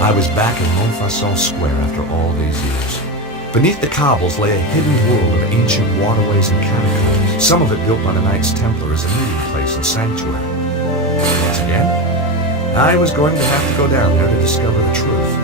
I was back in Montfaucon Square after all these years. Beneath the cobbles lay a hidden world of ancient waterways and catacombs, some of it built by the Knights Templar as a meeting place and sanctuary. Once again, I was going to have to go down there to discover the truth.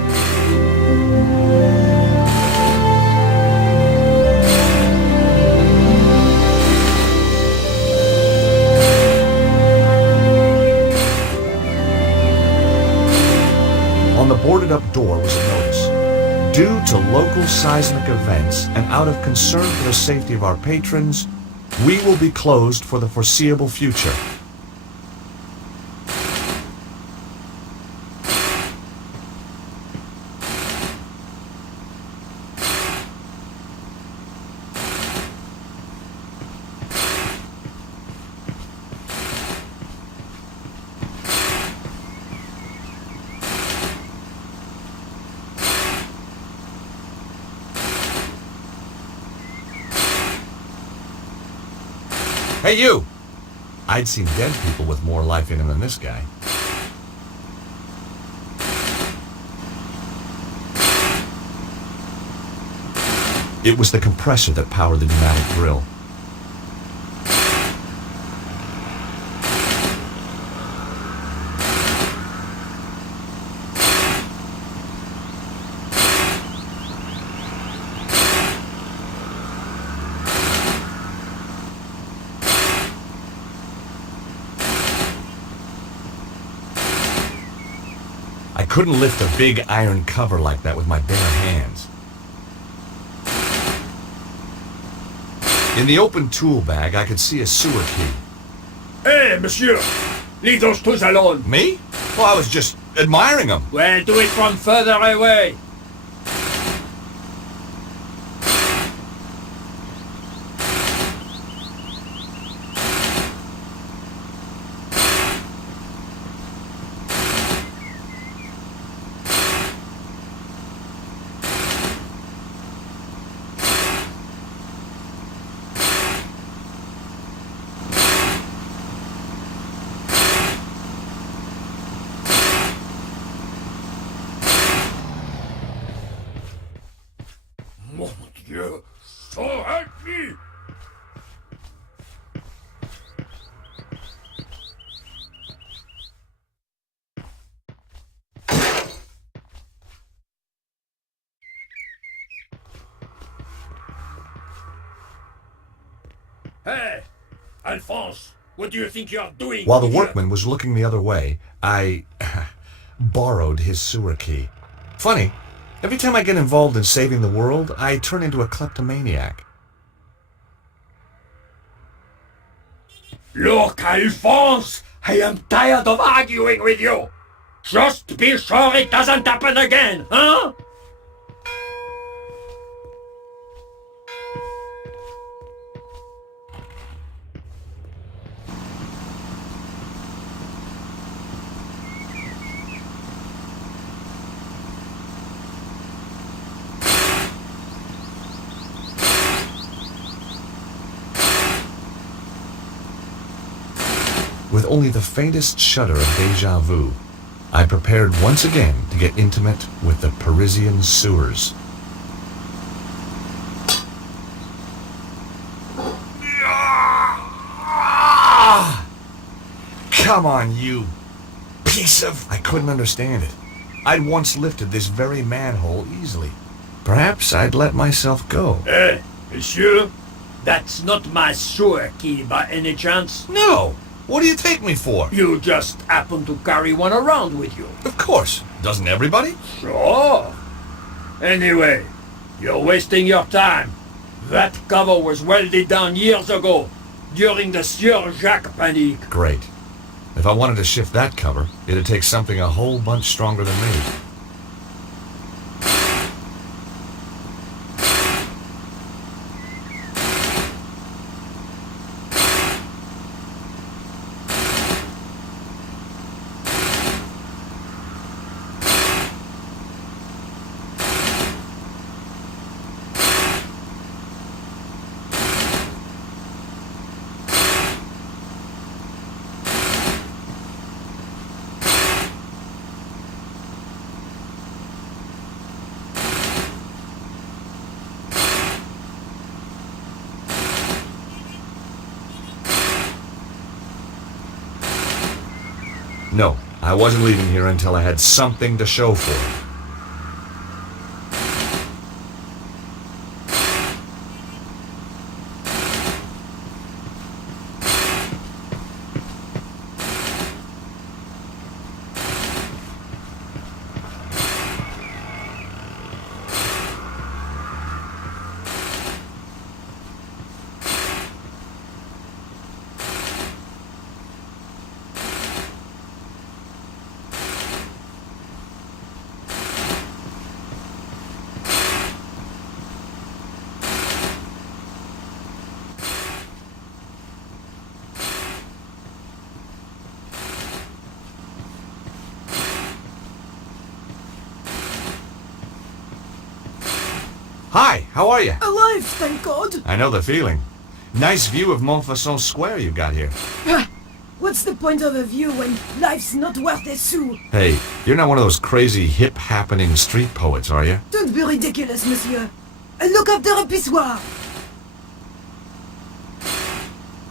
On the boarded-up door was a notice. Due to local seismic events and out of concern for the safety of our patrons, we will be closed for the foreseeable future. Hey, you! I'd seen dead people with more life in them than this guy. It was the compressor that powered the pneumatic drill. I couldn't lift a big iron cover like that with my bare hands. In the open tool bag, I could see a sewer key. Hey, monsieur! Leave those tools alone! Me? Well, I was just admiring them. Well, do it from further away! Mon Dieu! So help me! Hey! Alphonse! What do you think you're doing? While the workman was looking the other way, I borrowed his sewer key. Funny, every time I get involved in saving the world, I turn into a kleptomaniac. Look, Alphonse! I am tired of arguing with you! Just be sure it doesn't happen again, huh? With only the faintest shudder of déjà vu, I prepared once again to get intimate with the Parisian sewers. Come on, you piece of... I couldn't understand it. I'd once lifted this very manhole easily. Perhaps I'd let myself go. Hey, monsieur, that's not my sewer key by any chance. No! What do you take me for? You just happen to carry one around with you. Of course. Doesn't everybody? Sure. Anyway, you're wasting your time. That cover was welded down years ago, during the Sieur Jacques Panique. Great. If I wanted to shift that cover, it'd take something a whole bunch stronger than me. No, I wasn't leaving here until I had something to show for it. Hi, how are you? Alive, thank God. I know the feeling. Nice view of Montfaucon Square you got here. What's the point of a view when life's not worth a sou? Hey, you're not one of those crazy hip-happening street poets, are you? Don't be ridiculous, monsieur. I look after a pissoir.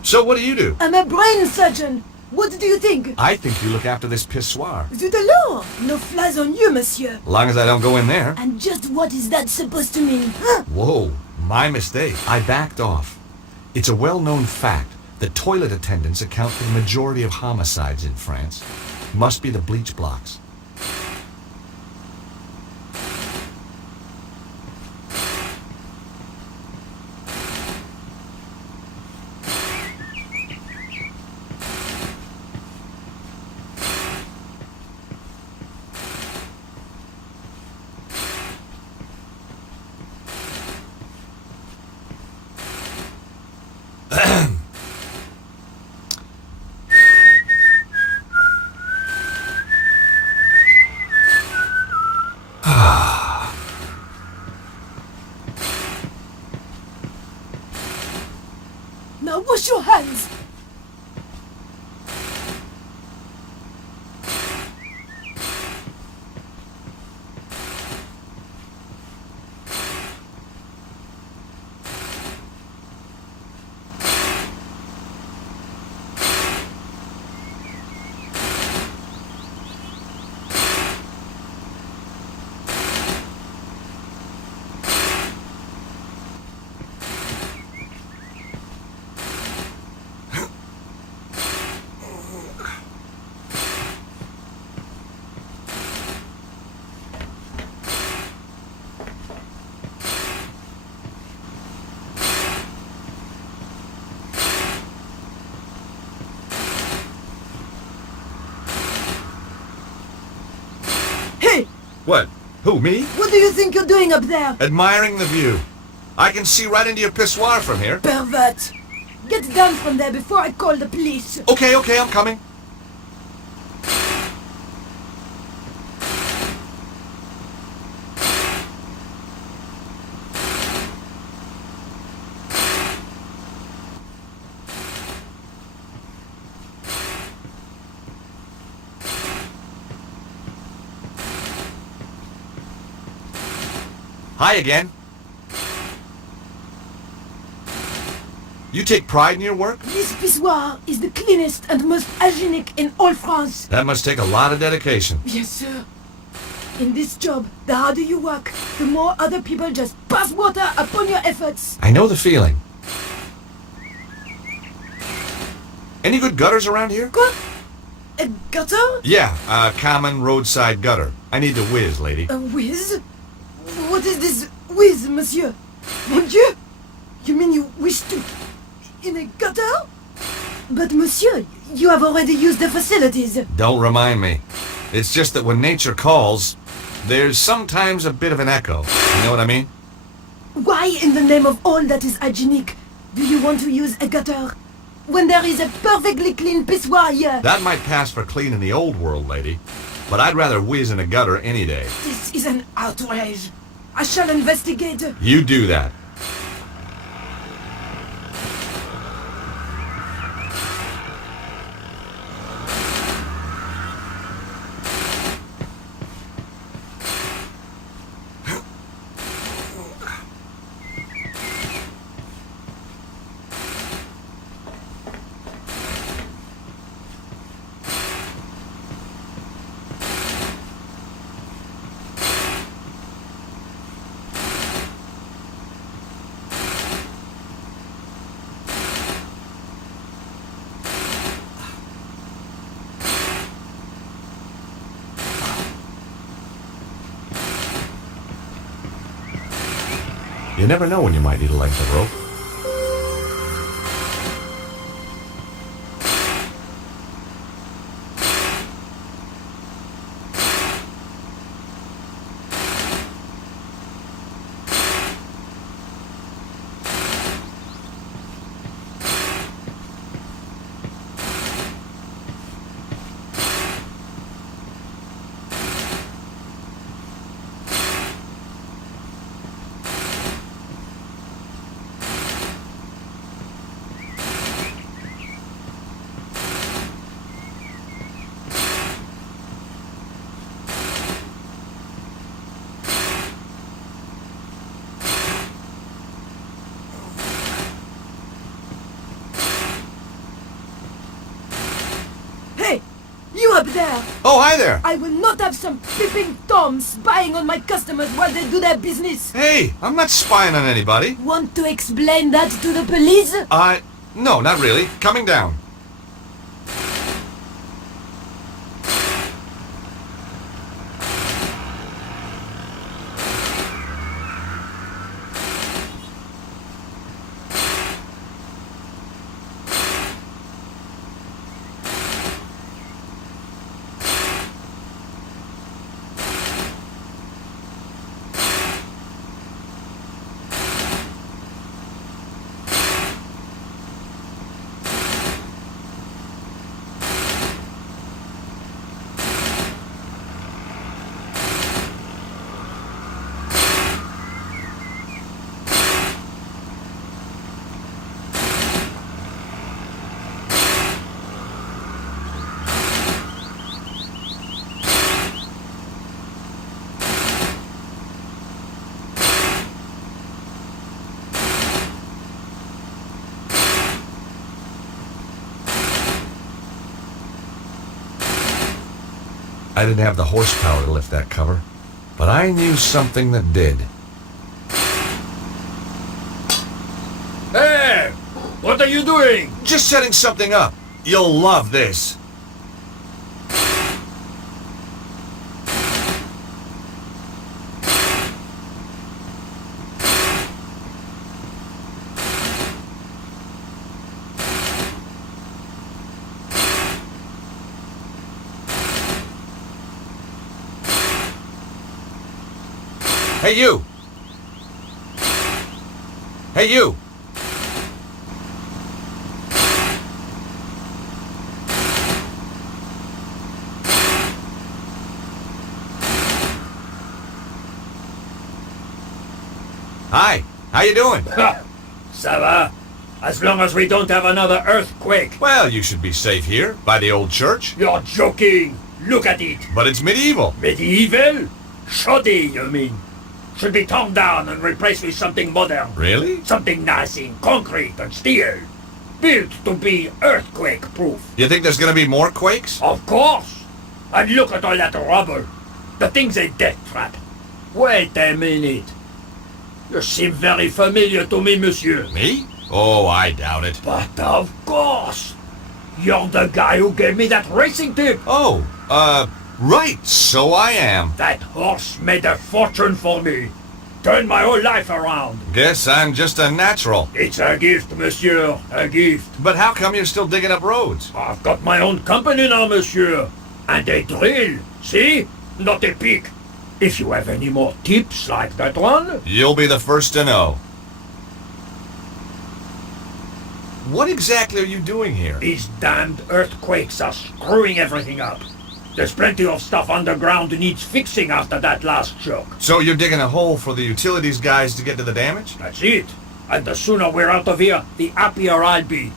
So what do you do? I'm a brain surgeon. What do you think? I think you look after this pissoir. Zut alors! No flies on you, monsieur. As long as I don't go in there. And just what is that supposed to mean? Huh? Whoa, my mistake. I backed off. It's a well-known fact that toilet attendants account for the majority of homicides in France. Must be the bleach blocks. Now wash your hands. Hey! What? Who, me? What do you think you're doing up there? Admiring the view. I can see right into your pissoir from here. Pervert! Get down from there before I call the police. Okay, I'm coming. Hi again. You take pride in your work? This pissoir is the cleanest and most hygienic in all France. That must take a lot of dedication. Yes, sir. In this job, the harder you work, the more other people just pass water upon your efforts. I know the feeling. Any good gutters around here? Quoi? A gutter? Yeah, a common roadside gutter. I need to whiz, lady. A whiz? What is this whiz, monsieur? Mon Dieu! You mean you wish to... in a gutter? But monsieur, you have already used the facilities. Don't remind me. It's just that when nature calls, there's sometimes a bit of an echo. You know what I mean? Why, in the name of all that is hygienic, do you want to use a gutter? When there is a perfectly clean pissoir here. That might pass for clean in the old world, lady. But I'd rather whiz in a gutter any day. This is an outrage. I shall investigate. You do that. You never know when you might need a length of rope. Hey! You up there! Oh, hi there! I will not have some peeping Toms spying on my customers while they do their business! Hey, I'm not spying on anybody. Want to explain that to the police? No, not really. Coming down. I didn't have the horsepower to lift that cover, but I knew something that did. Hey! What are you doing? Just setting something up. You'll love this. Hey, you! Hey, you! Hi, how you doing? Ha! Ça va? As long as we don't have another earthquake. Well, you should be safe here, by the old church. You're joking. Look at it. But it's medieval. Medieval? Shoddy, you mean? Should be torn down and replaced with something modern. Really? Something nice in concrete and steel. Built to be earthquake-proof. You think there's gonna be more quakes? Of course. And look at all that rubble. The thing's a death trap. Wait a minute. You seem very familiar to me, monsieur. Me? Oh, I doubt it. But of course. You're the guy who gave me that racing tip. Oh, right, so I am. That horse made a fortune for me. Turned my whole life around. Guess I'm just a natural. It's a gift, monsieur. A gift. But how come you're still digging up roads? I've got my own company now, monsieur. And a drill. See? Not a pick. If you have any more tips like that one... You'll be the first to know. What exactly are you doing here? These damned earthquakes are screwing everything up. There's plenty of stuff underground that needs fixing after that last shock. So you're digging a hole for the utilities guys to get to the damage? That's it. And the sooner we're out of here, the happier I'll be.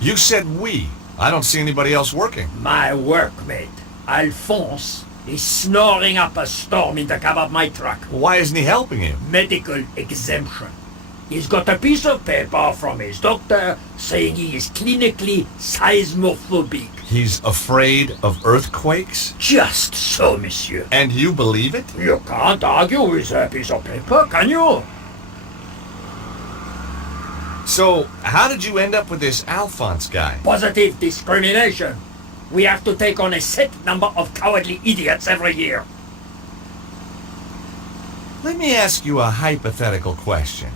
You said we. I don't see anybody else working. My workmate, Alphonse, is snoring up a storm in the cab of my truck. Why isn't he helping you? Medical exemption. He's got a piece of paper from his doctor saying he is clinically seismophobic. He's afraid of earthquakes? Just so, monsieur. And you believe it? You can't argue with a piece of paper, can you? So, how did you end up with this Alphonse guy? Positive discrimination. We have to take on a set number of cowardly idiots every year. Let me ask you a hypothetical question.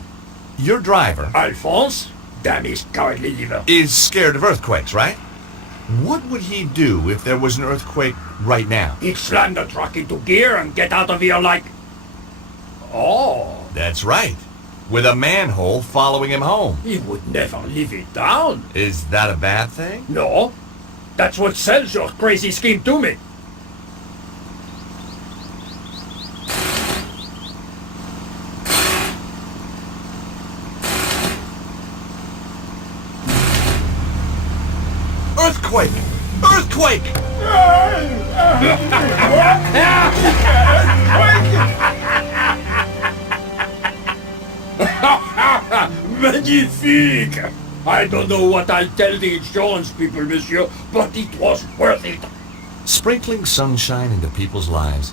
Your driver Alphonse? Damn his cowardly liver. is scared of earthquakes, right? What would he do if there was an earthquake right now? He'd slam the truck into gear and get out of here like... Oh, That's right. With a manhole following him home. he would never live it down. Is that a bad thing? No, that's what sells your crazy scheme to me. Earthquake! Earthquake! Magnifique! I don't know what I'll tell the insurance people, monsieur, but it was worth it. Sprinkling sunshine into people's lives.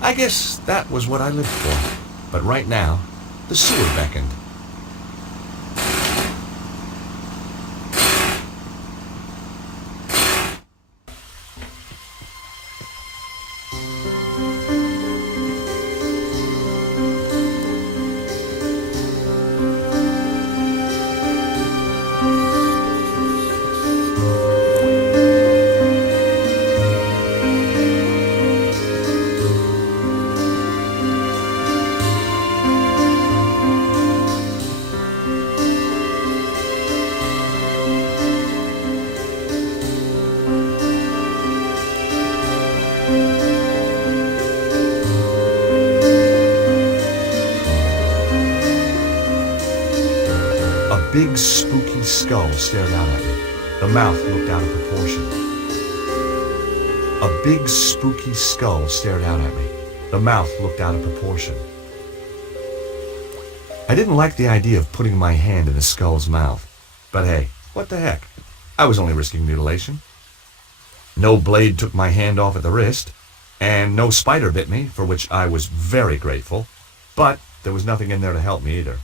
I guess that was what I lived for. But right now, the sewer beckoned. A big, spooky skull stared out at me. The mouth looked out of proportion. A big, spooky skull stared out at me. The mouth looked out of proportion. I didn't like the idea of putting my hand in the skull's mouth. But hey, what the heck? I was only risking mutilation. No blade took my hand off at the wrist, and no spider bit me, for which I was very grateful. But there was nothing in there to help me either.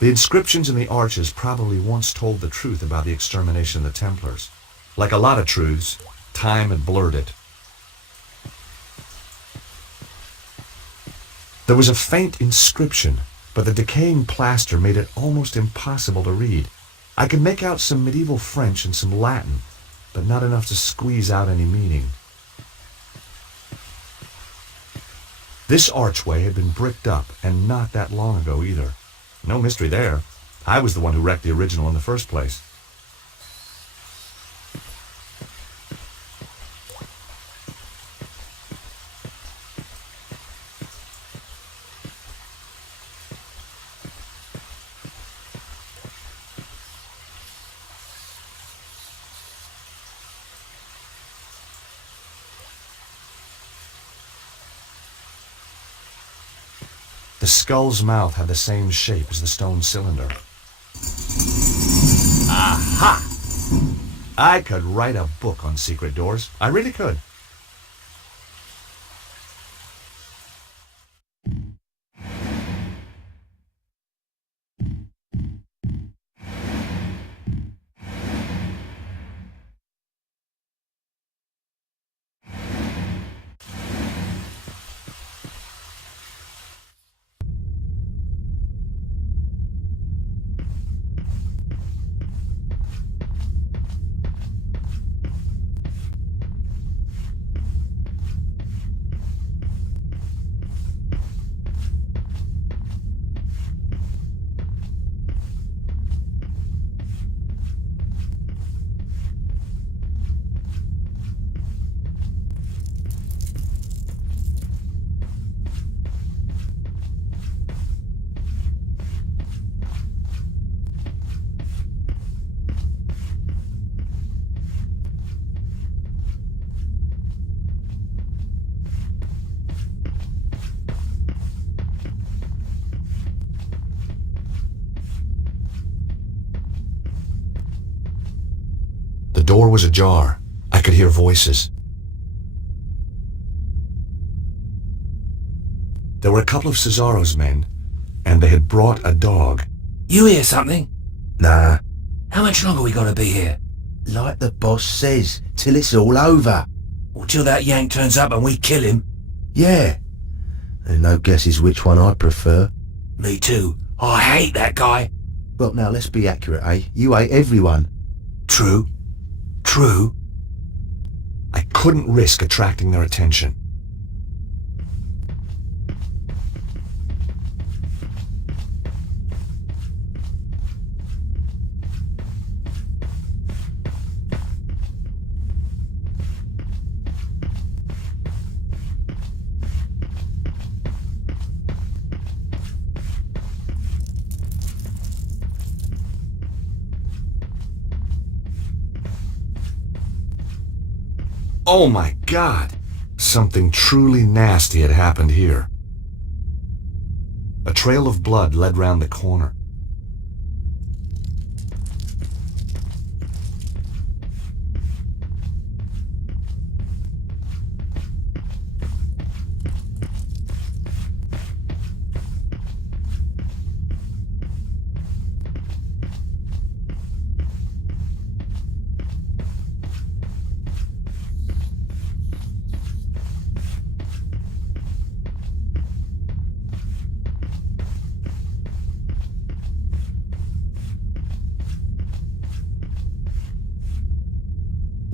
The inscriptions in the arches probably once told the truth about the extermination of the Templars. Like a lot of truths, time had blurred it. There was a faint inscription, but the decaying plaster made it almost impossible to read. I could make out some medieval French and some Latin, but not enough to squeeze out any meaning. This archway had been bricked up, and not that long ago either. No mystery there. I was the one who wrecked the original in the first place. The skull's mouth had the same shape as the stone cylinder. Aha! I could write a book on secret doors. I really could. The door was ajar. I could hear voices. There were a couple of Cesaro's men, and they had brought a dog. You hear something? Nah, How much longer we gotta be here? like the boss says, till it's all over. Or till that Yank turns up and we kill him? Yeah. And no guesses which one I prefer. Me too. I hate that guy. Well, now let's be accurate, eh? You hate everyone. True. True. I couldn't risk attracting their attention. Oh my God! Something truly nasty had happened here. A trail of blood led round the corner.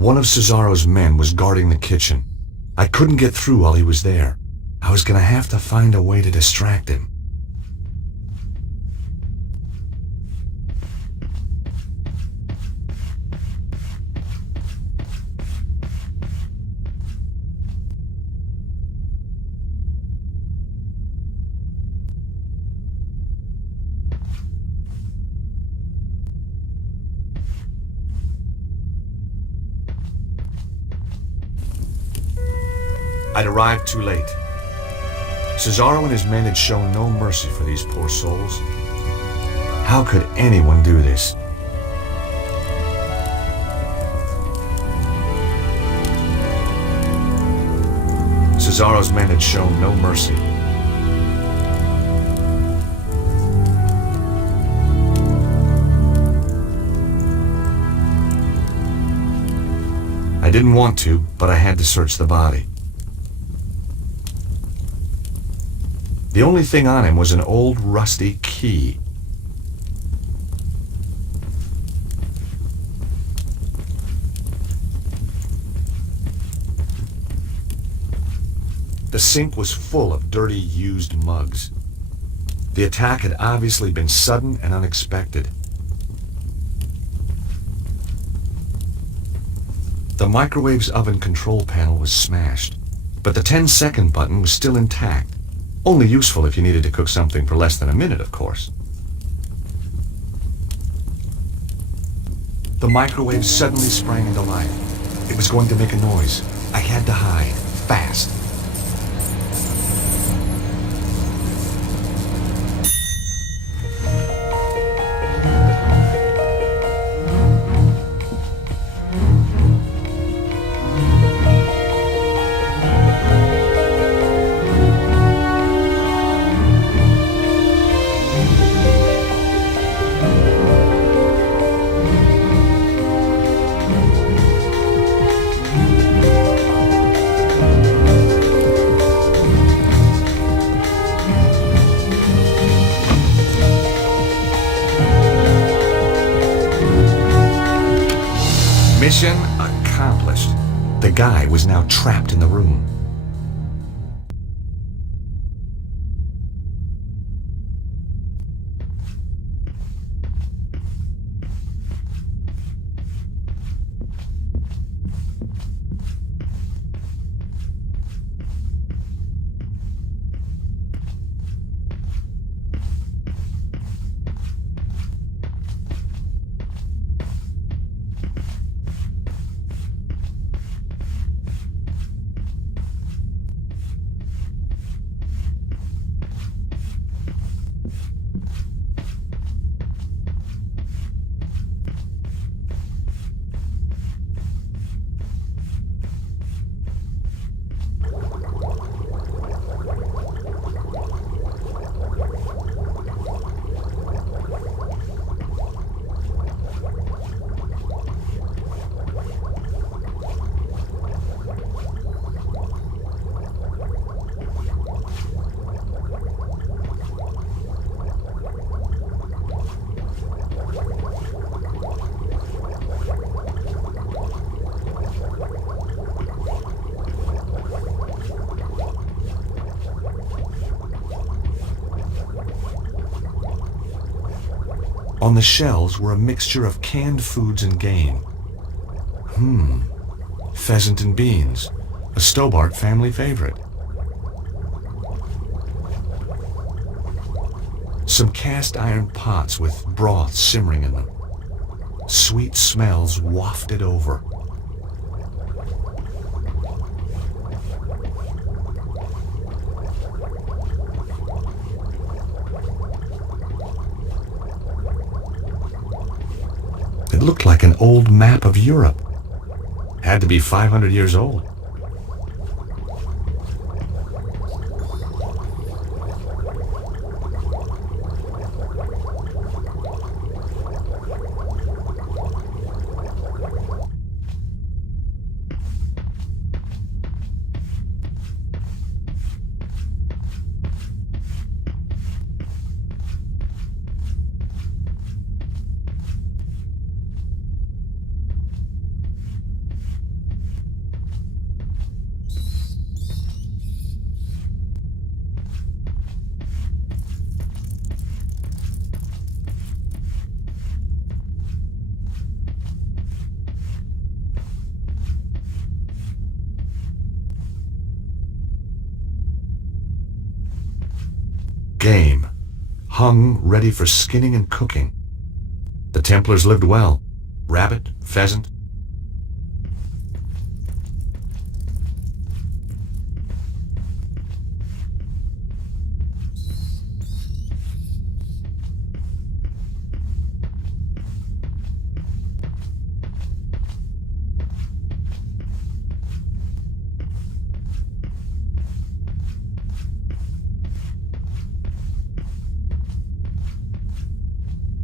One of Cesaro's men was guarding the kitchen. I couldn't get through while he was there. I was gonna have to find a way to distract him. I'd arrived too late. Cesaro and his men had shown no mercy for these poor souls. How could anyone do this? Cesaro's men had shown no mercy. I didn't want to, but I had to search the body. The only thing on him was an old rusty key. The sink was full of dirty, used mugs. The attack had obviously been sudden and unexpected. The microwave's oven control panel was smashed, but the 10-second button was still intact. Only useful if you needed to cook something for less than a minute, of course. The microwave suddenly sprang into life. It was going to make a noise. I had to hide, fast. Mission accomplished. The guy was now trapped in the room. On the shelves were a mixture of canned foods and game. Pheasant and beans, a Stobart family favorite. Some cast iron pots with broth simmering in them. Sweet smells wafted over. It looked like an old map of Europe. Had to be 500 years old. Game, hung ready for skinning and cooking. The Templars lived well. Rabbit, pheasant.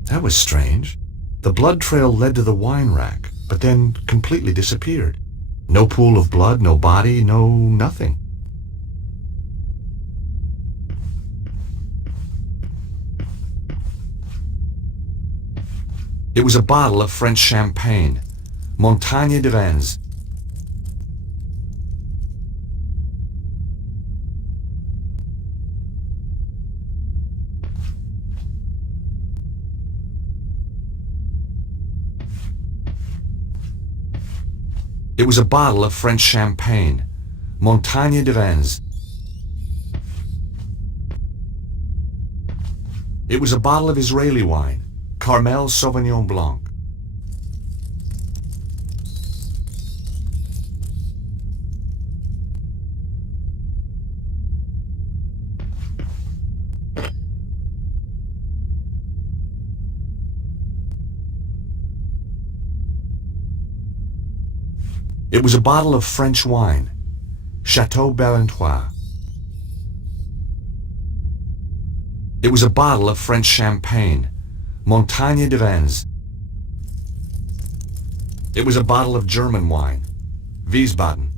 That was strange. The blood trail led to the wine rack, but then completely disappeared. No pool of blood, no body, no nothing. It was a bottle of French champagne, Montagne de Rennes. It was a bottle of French champagne, Montagne de Rennes. It was a bottle of Israeli wine, Carmel Sauvignon Blanc. It was a bottle of French wine, Chateau Barentois. It was a bottle of French champagne, Montagne de Rennes. It was a bottle of German wine, Wiesbaden.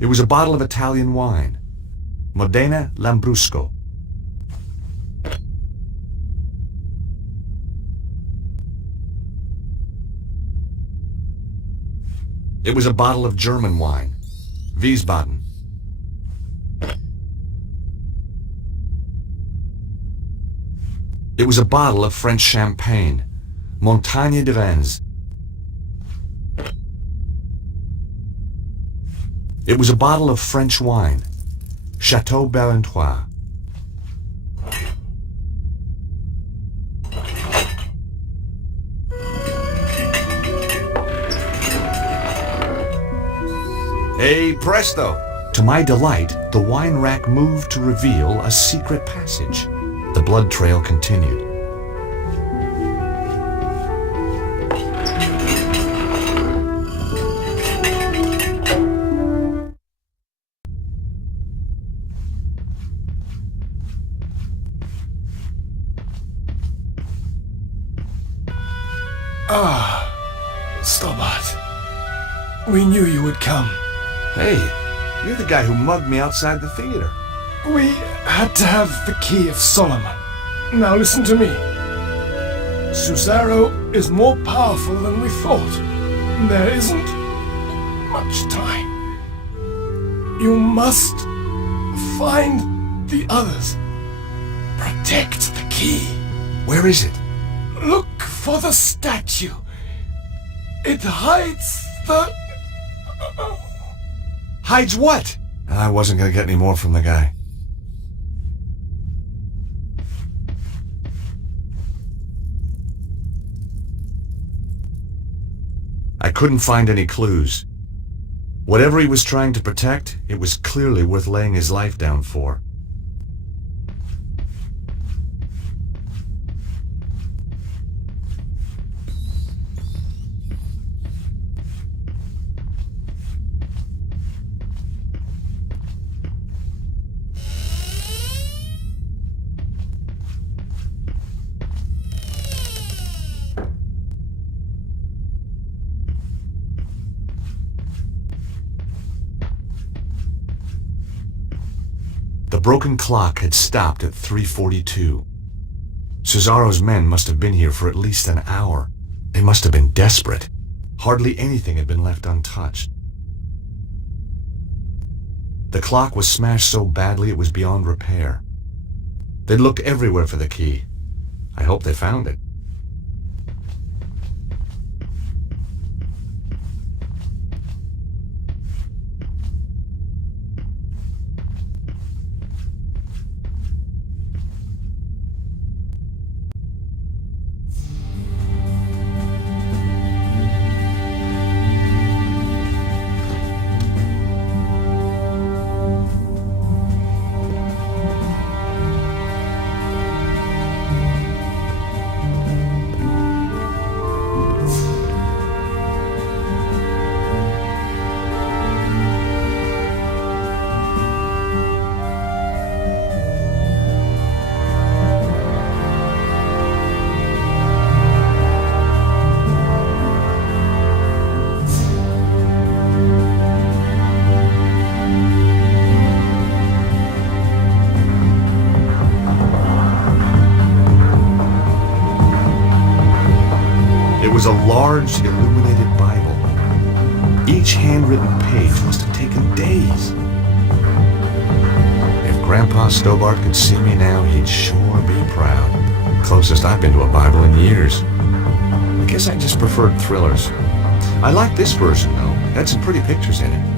It was a bottle of Italian wine, Modena Lambrusco. It was a bottle of German wine, Wiesbaden. It was a bottle of French champagne, Montagne de Rennes. It was a bottle of French wine, Chateau Barentois. Hey, presto! To my delight, the wine rack moved to reveal a secret passage. The blood trail continued. Stobart. We knew you would come. Hey, you're the guy who mugged me outside the theater. We had to have the key of Solomon. Now listen to me. Cesaro is more powerful than we thought. There isn't much time. You must find the others. Protect the key. Where is it? Look for the statue. It hides the... Hides what? I wasn't gonna get any more from the guy. I couldn't find any clues. Whatever he was trying to protect, it was clearly worth laying his life down for. The broken clock had stopped at 3:42. Cesaro's men must have been here for at least an hour. They must have been desperate. Hardly anything had been left untouched. The clock was smashed so badly it was beyond repair. They'd looked everywhere for the key. I hope they found it. It was a large, illuminated Bible. Each handwritten page must have taken days. If Grandpa Stobart could see me now, he'd sure be proud. Closest I've been to a Bible in years. I guess I just preferred thrillers. I like this version, though. It had some pretty pictures in it.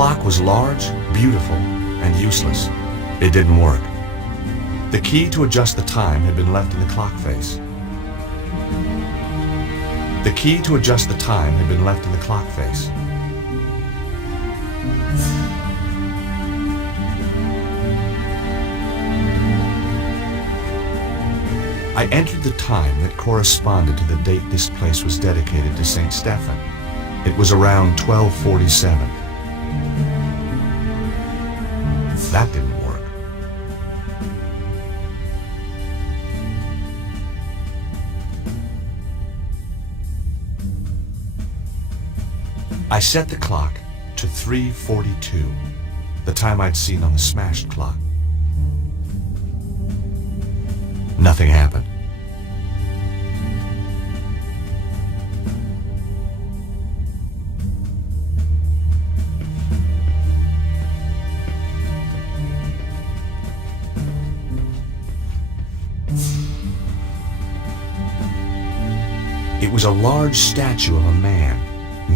clock was large, beautiful, and useless. It didn't work. The key to adjust the time had been left in the clock face. The key to adjust the time had been left in the clock face. I entered the time that corresponded to the date this place was dedicated to St. Stephen. It was around 1247. That didn't work. I set the clock to 3:42, the time I'd seen on the smashed clock. Nothing happened. It was a large statue of a man.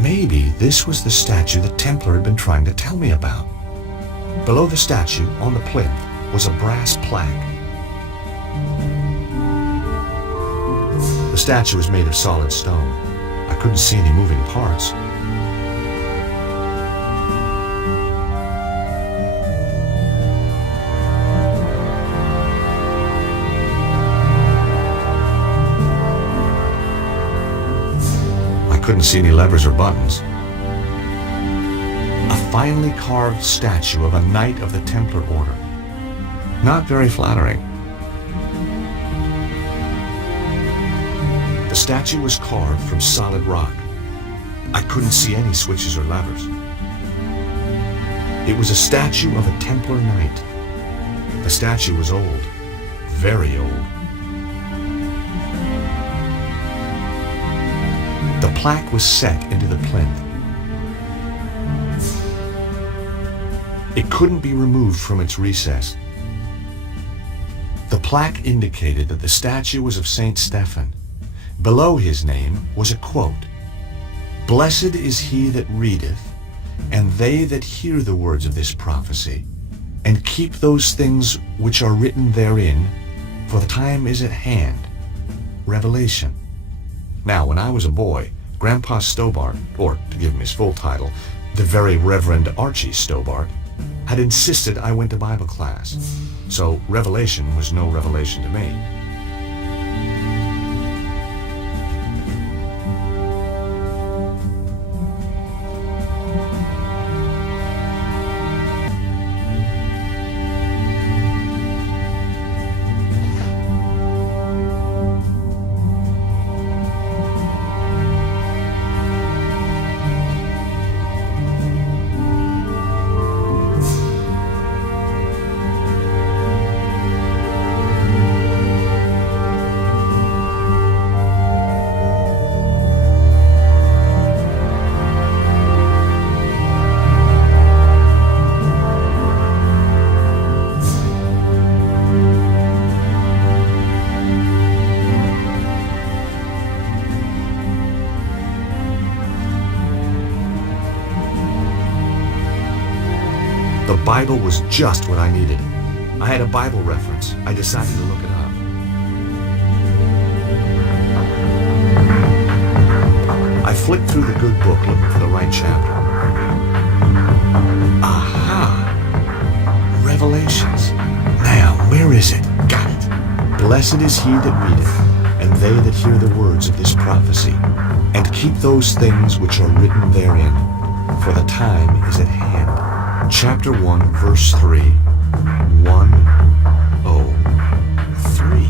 Maybe this was the statue the Templar had been trying to tell me about. Below the statue, on the plinth, was a brass plaque. The statue was made of solid stone. I couldn't see any moving parts. I couldn't see any levers or buttons. A finely carved statue of a knight of the Templar Order. Not very flattering. The statue was carved from solid rock. I couldn't see any switches or levers. It was a statue of a Templar knight. The statue was old, very old. The plaque was set into the plinth. It couldn't be removed from its recess. The plaque indicated that the statue was of St. Stephen. Below his name was a quote, "Blessed is he that readeth, and they that hear the words of this prophecy, and keep those things which are written therein, for the time is at hand." Revelation. Now, when I was a boy, Grandpa Stobart, or to give him his full title, the Very Reverend Archie Stobart, had insisted I went to Bible class. So Revelation was no revelation to me. The Bible was just what I needed. I had a Bible reference. I decided to look it up. I flicked through the good book looking for the right chapter. Aha! Revelations. Now, where is it? Got it. Blessed is he that readeth, and they that hear the words of this prophecy, and keep those things which are written therein, for the time is at hand. Chapter 1, verse 3. 103.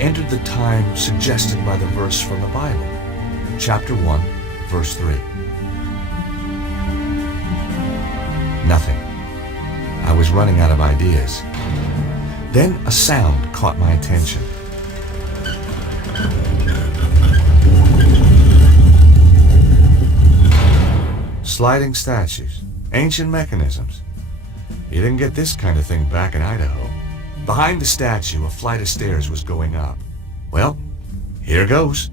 entered the time suggested by the verse from the Bible, chapter 1, verse 3. Nothing. I was running out of ideas. Then a sound caught my attention. Sliding statues, ancient mechanisms. You didn't get this kind of thing back in Idaho. Behind the statue, a flight of stairs was going up. Well, here goes.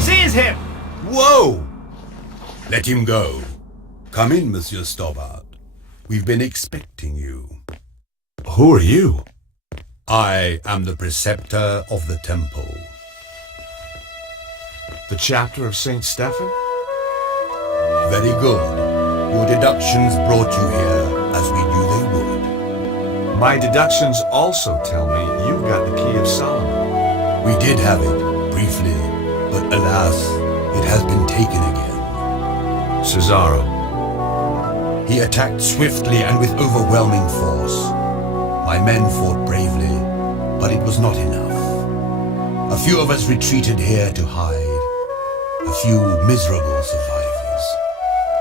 Seize him! Whoa! Let him go. Come in, Monsieur Stobbart. We've been expecting you. Who are you? I am the preceptor of the temple. The chapter of St. Stephen? Very good. Your deductions brought you here, as we knew they would. My deductions also tell me you've got the key of Solomon. We did have it, briefly, but alas, it has been taken again. Cesaro. He attacked swiftly and with overwhelming force. My men fought bravely, but it was not enough. A few of us retreated here to hide. A few miserable survivors.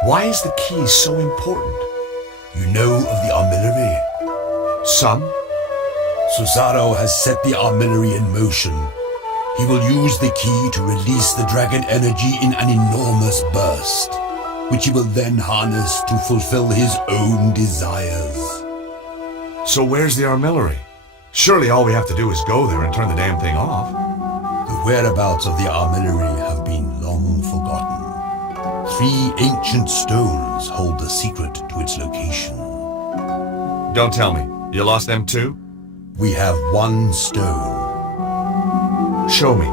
Why is the key so important? You know of the armillary? Some? Cesaro has set the armillary in motion. He will use the key to release the dragon energy in an enormous burst, which he will then harness to fulfill his own desires. So where's the armillary? Surely all we have to do is go there and turn the damn thing off. The whereabouts of the armillary have been long forgotten. 3 ancient stones hold the secret to its location. Don't tell me. You lost them too? We have 1 stone. Show me.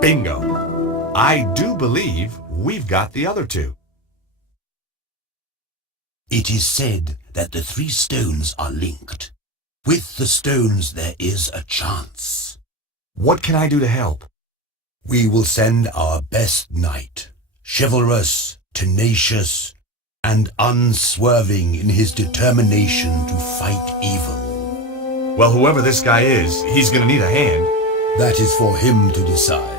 Bingo. I do believe we've got the other 2. It is said that the 3 stones are linked. With the stones there is a chance. What can I do to help? We will send our best knight, chivalrous, tenacious, and unswerving in his determination to fight evil. Well, whoever this guy is, he's gonna need a hand. That is for him to decide.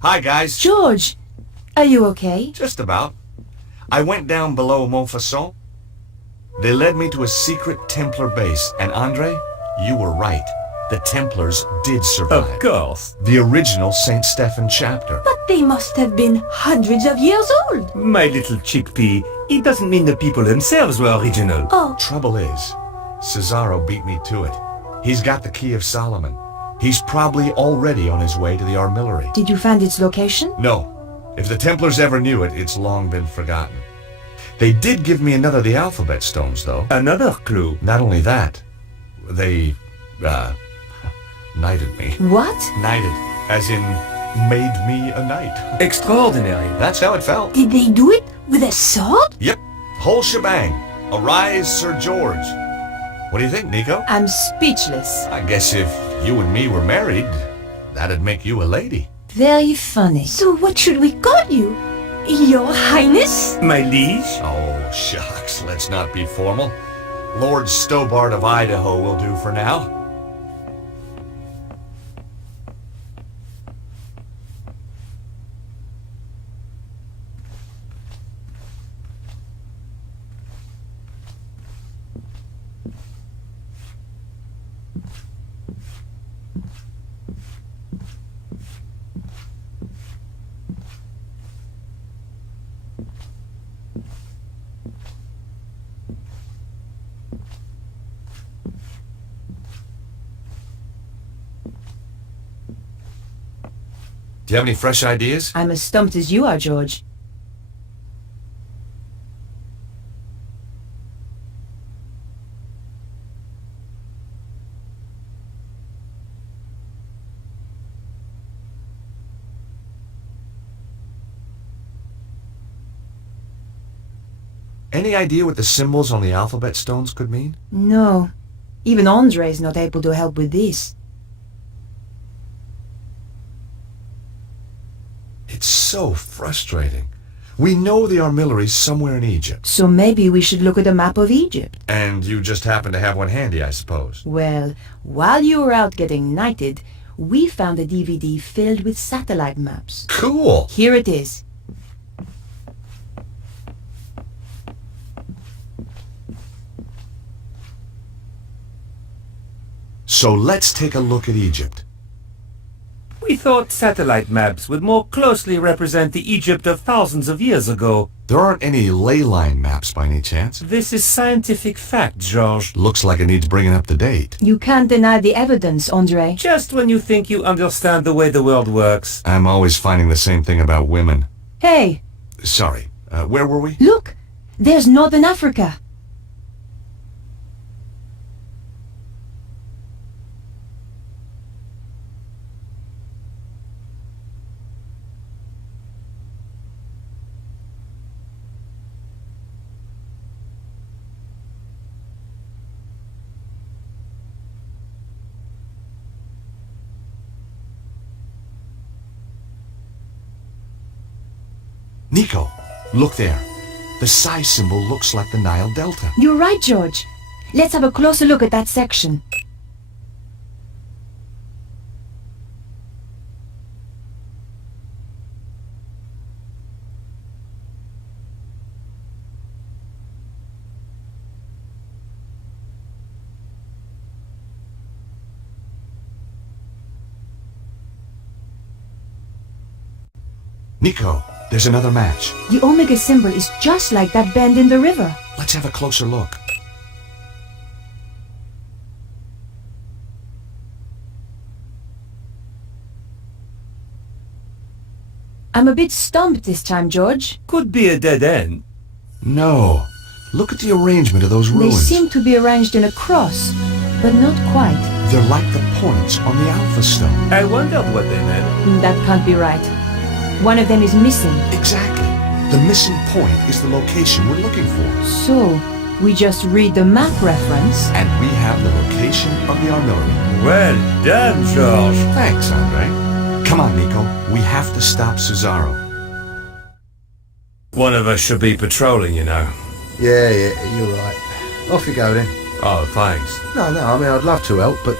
Hi, guys. George, are you okay? Just about. I went down below Montfaucon. They led me to a secret Templar base, and Andre, you were right. The Templars did survive. Of course. The original St. Stephen chapter. But they must have been hundreds of years old. My little chickpea, it doesn't mean the people themselves were original. Oh, Trouble is, Cesaro beat me to it. He's got the key of Solomon. He's probably already on his way to the armillary. did you find its location? No. If the Templars ever knew it, it's long been forgotten. They did give me another of the alphabet stones, though. Another clue. Not only that, they, knighted me. What? Knighted, as in, made me a knight. Extraordinary. That's how it felt. Did they do it with a sword? Yep, whole shebang. Arise, Sir George. What do you think, Nico? I'm speechless. I guess if you and me were married, that'd make you a lady. Very funny. So what should we call you? Your Highness? My liege? Oh, shucks, let's not be formal. Lord Stobart of Idaho will do for now. you have any fresh ideas? I'm as stumped as you are, George. Any idea what the symbols on the alphabet stones could mean? No. Even Andre's not able to help with this. It's so frustrating. We know the armilleri's somewhere in Egypt. So maybe we should look at a map of Egypt. And you just happen to have one handy, I suppose. Well, while you were out getting knighted, we found a DVD filled with satellite maps. Cool! Here it is. So let's take a look at Egypt. We thought satellite maps would more closely represent the Egypt of thousands of years ago. There aren't any ley line maps by any chance. This is scientific fact, George. Looks like it needs bringing up to date. You can't deny the evidence, Andre. Just when you think you understand the way the world works. I'm always finding the same thing about women. Hey, Sorry, where were we? look! There's Northern Africa. Nico, look there. The psi symbol looks like the Nile Delta. You're right, George. Let's have a closer look at that section. Nico, there's another match. The omega symbol is just like that bend in the river. Let's have a closer look. I'm a bit stumped this time, George. Could be a dead end. No. Look at the arrangement of those They ruins. seem to be arranged in a cross, but not quite. They're like the points on the Alpha Stone. I wondered what they meant. That can't be right. One of them is missing. Exactly. The missing point is the location we're looking for. So, we just read the map reference. And we have the location of the armillary. Well done, George. Thanks, Andre. Come on, Nico. We have to stop Cesaro. One of us should be patrolling, you know. Yeah, you're right. Off you go then. Oh, thanks. No, I mean, I'd love to help, but,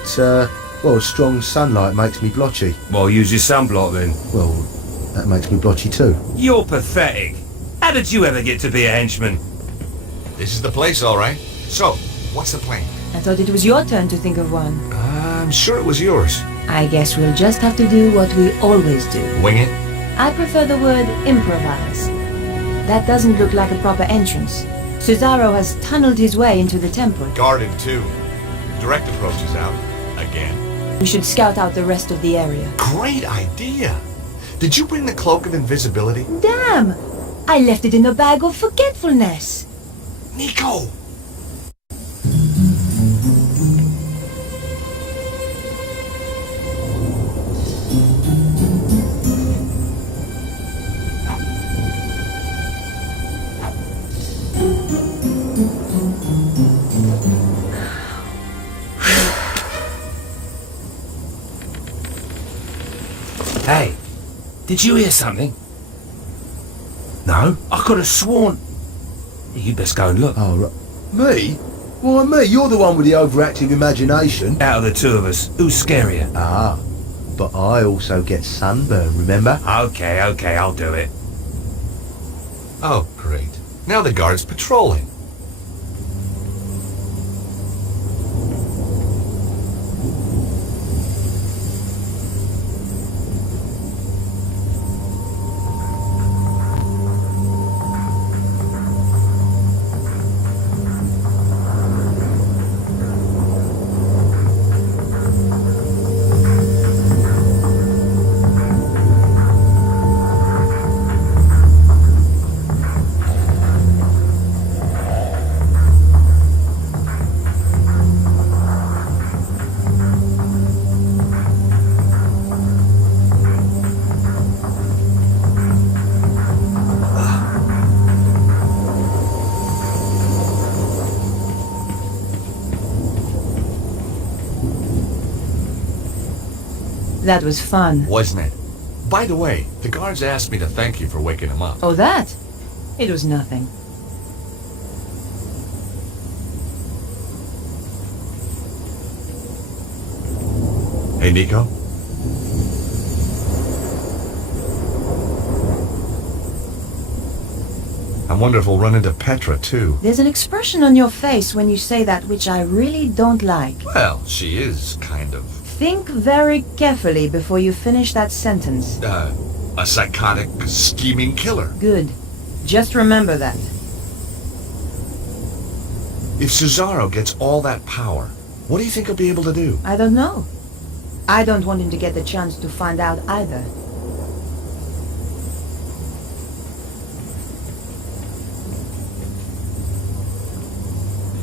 well, strong sunlight makes me blotchy. Well, use your sunblock then. Well, that makes me blotchy too. You're pathetic. How did you ever get to be a henchman? This is the place, all right. So, what's the plan? I thought it was your turn to think of one. I'm sure it was yours. I guess we'll just have to do what we always do. Wing it? I prefer the word improvise. That doesn't look like a proper entrance. Cesaro has tunneled his way into the temple. Guarded, too. Direct approach is out. Again. We should scout out the rest of the area. Great idea! Did you bring the Cloak of Invisibility? Damn! I left it in a bag of forgetfulness. Nico! Hey, did you hear something? No? I could have sworn... You best go and look. Oh, right. Me? Why me? You're the one with the overactive imagination. Out of the two of us, who's scarier? Ah, but I also get sunburn, remember? Okay, I'll do it. Oh, great. Now the guard's patrolling. That was fun. Wasn't it? By the way, the guards asked me to thank you for waking him up. Oh, that? It was nothing. Hey, Nico? I wonder if we'll run into Petra, too. There's an expression on your face when you say that which I really don't like. Well, she is kind of... Think very carefully before you finish that sentence. a psychotic, scheming killer. Good. Just remember that. If Cesaro gets all that power, what do you think he'll be able to do? I don't know. I don't want him to get the chance to find out either.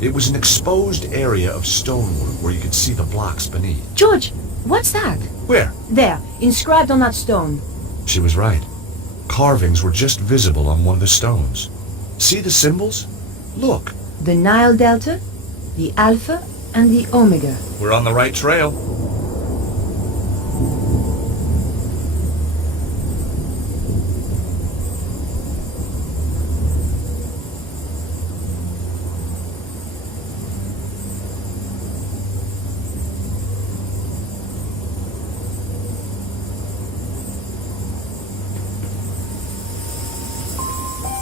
It was an exposed area of stonework where you could see the blocks beneath. George, what's that? Where? There, inscribed on that stone. She was right. Carvings were just visible on one of the stones. See the symbols? Look. The Nile Delta, the Alpha, and the Omega. We're on the right trail.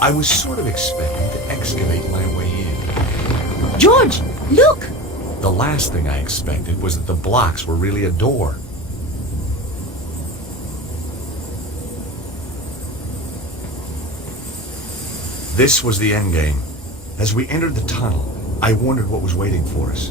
I was sort of expecting to excavate my way in. George, look! The last thing I expected was that the blocks were really a door. This was the endgame. As we entered the tunnel, I wondered what was waiting for us.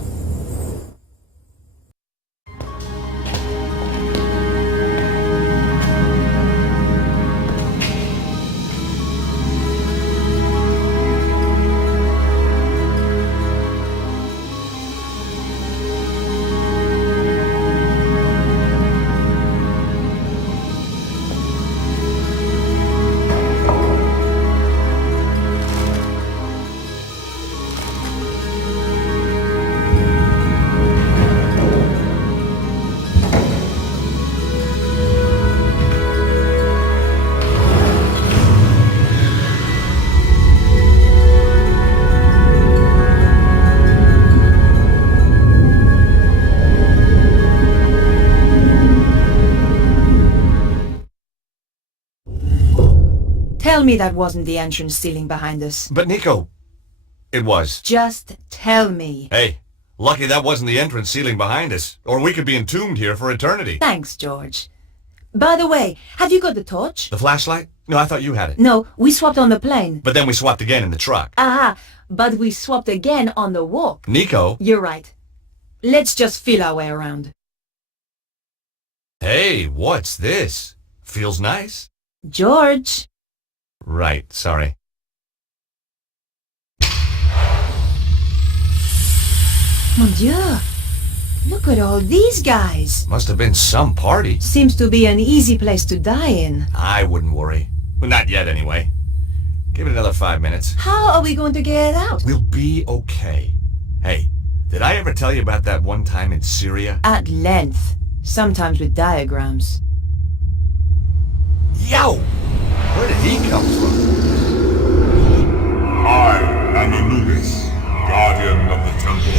Tell me that wasn't the entrance ceiling behind us. But Nico, it was. Just tell me. Hey, lucky that wasn't the entrance ceiling behind us, or we could be entombed here for eternity. Thanks, George. By the way, have you got the torch? The flashlight? No, I thought you had it. No, we swapped on the plane. But then we swapped again in the truck. Aha, but we swapped again on the walk. Nico? You're right. Let's just feel our way around. Hey, what's this? Feels nice. George. Right, sorry. Mon Dieu. Look at all these guys. Must have been some party. Seems to be an easy place to die in. I wouldn't worry. Well, not yet, anyway. Give it another 5 minutes. How are we going to get out? We'll be okay. Hey, did I ever tell you about that one time in Syria? At length. Sometimes with diagrams. Yo! Where did he come from? I am Anubis, guardian of the temple.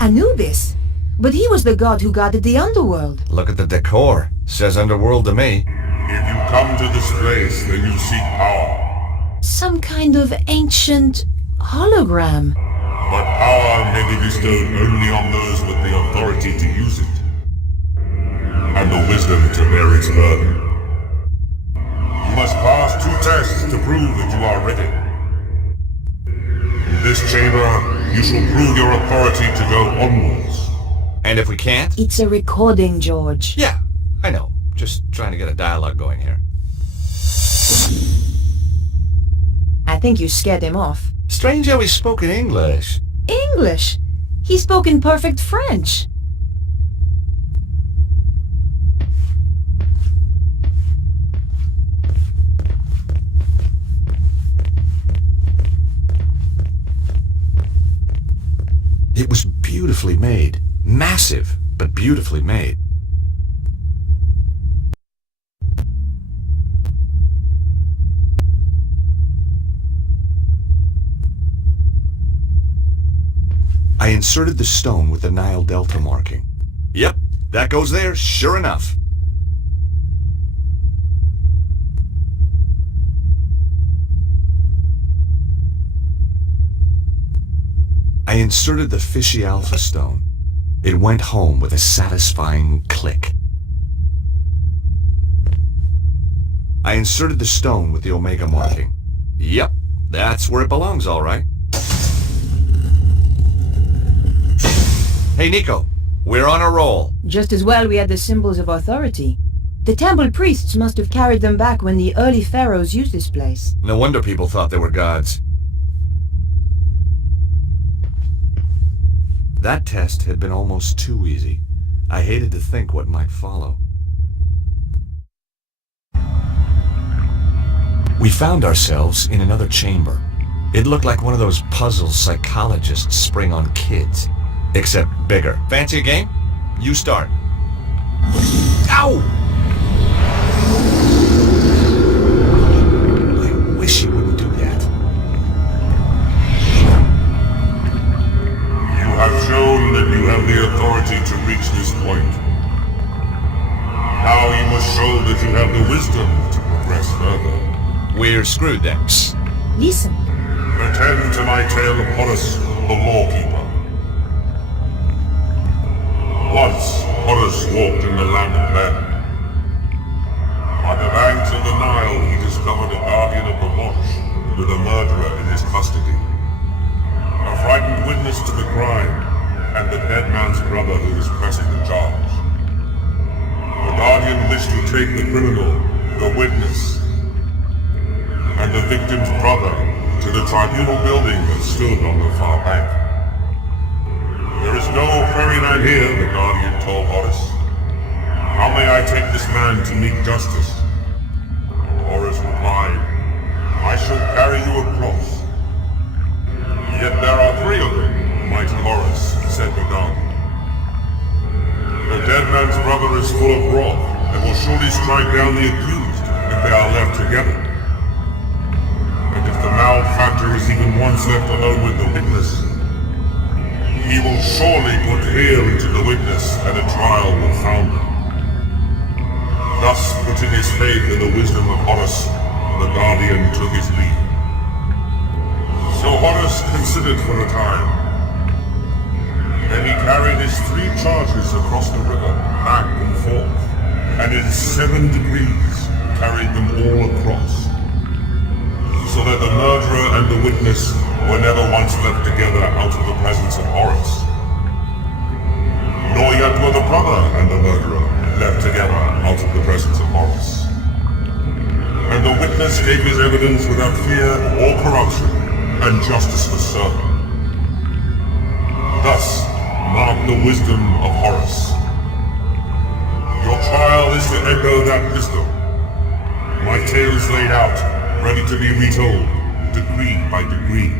Anubis? But he was the god who guarded the underworld. Look at the decor. Says underworld to me. If you come to this place, then you seek power. Some kind of ancient hologram. But power may be bestowed only on those with the authority to use it. And the wisdom to bear its burden. You must pass 2 tests to prove that you are ready. In this chamber, you shall prove your authority to go onwards. And if we can't? It's a recording, George. Yeah, I know. Just trying to get a dialogue going here. I think you scared him off. Strange how he spoke in English. English? He spoke in perfect French. It was beautifully made. Massive, but beautifully made. I inserted the stone with the Nile Delta marking. Yep, that goes there, sure enough. I inserted the Fishy Alpha stone. It went home with a satisfying click. I inserted the stone with the Omega marking. Yep, that's where it belongs, all right. Hey, Nico, we're on a roll. Just as well we had the symbols of authority. The temple priests must have carried them back when the early pharaohs used this place. No wonder people thought they were gods. That test had been almost too easy. I hated to think what might follow. We found ourselves in another chamber. It looked like one of those puzzles psychologists spring on kids. Except bigger. Fancy a game? You start. Ow! I wish you wouldn't do that. You have shown that you have the authority to reach this point. Now you must show that you have the wisdom to progress further. We're screwed then. Listen. Attend to my tale of Horus, the lawkeeper. Once, Horus walked in the land of men. By the banks of the Nile, he discovered a guardian of the watch with a murderer in his custody. A frightened witness to the crime, and the dead man's brother who was pressing the charge. The guardian wished to take the criminal, the witness, and the victim's brother to the tribunal building that stood on the far bank. There is no fairyland here, the guardian told Horus. How may I take this man to meet justice? Horus replied, I shall carry you across. Yet there are three of them, mighty Horus, said the guardian. The dead man's brother is full of wrath, and will surely strike down the accused if they are left together. And if the malefactor is even once left alone with the witness, he will surely put fear into the witness, and a trial will founder. Thus, putting his faith in the wisdom of Horus, the guardian took his leave. So Horus considered for a time. Then he carried his 3 charges across the river, back and forth, and in 7 degrees carried them all across, so that the murderer and the witness were never once left together out of the presence of Horus. Nor yet were the brother and the murderer left together out of the presence of Horus. And the witness gave his evidence without fear or corruption, and justice was served. Thus mark the wisdom of Horus. Your trial is to echo that wisdom. My tale is laid out, ready to be retold, degree by degree.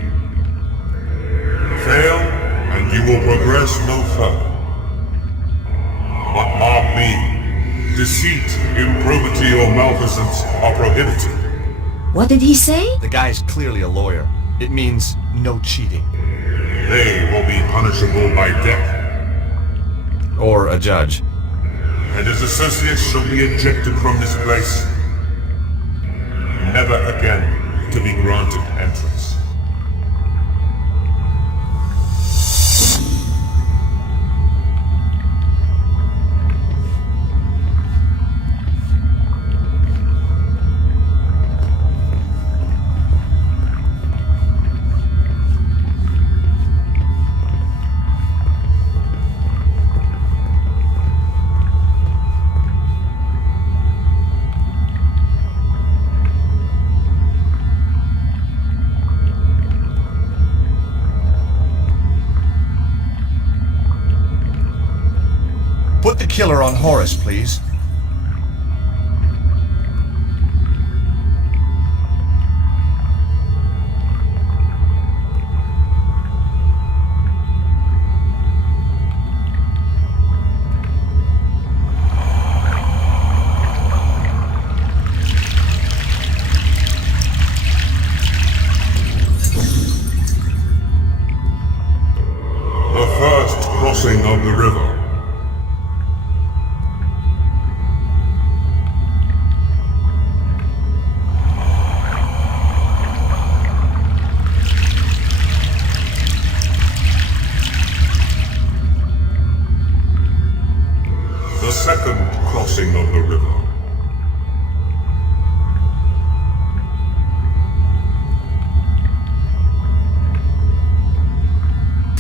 Fail, and you will progress no further. But mark me, deceit, improbity, or malfeasance are prohibited. What did he say? The guy's clearly a lawyer. It means no cheating. They will be punishable by death. Or a judge. And his associates shall be ejected from this place, never again to be granted entrance. Put the killer on Horus, please.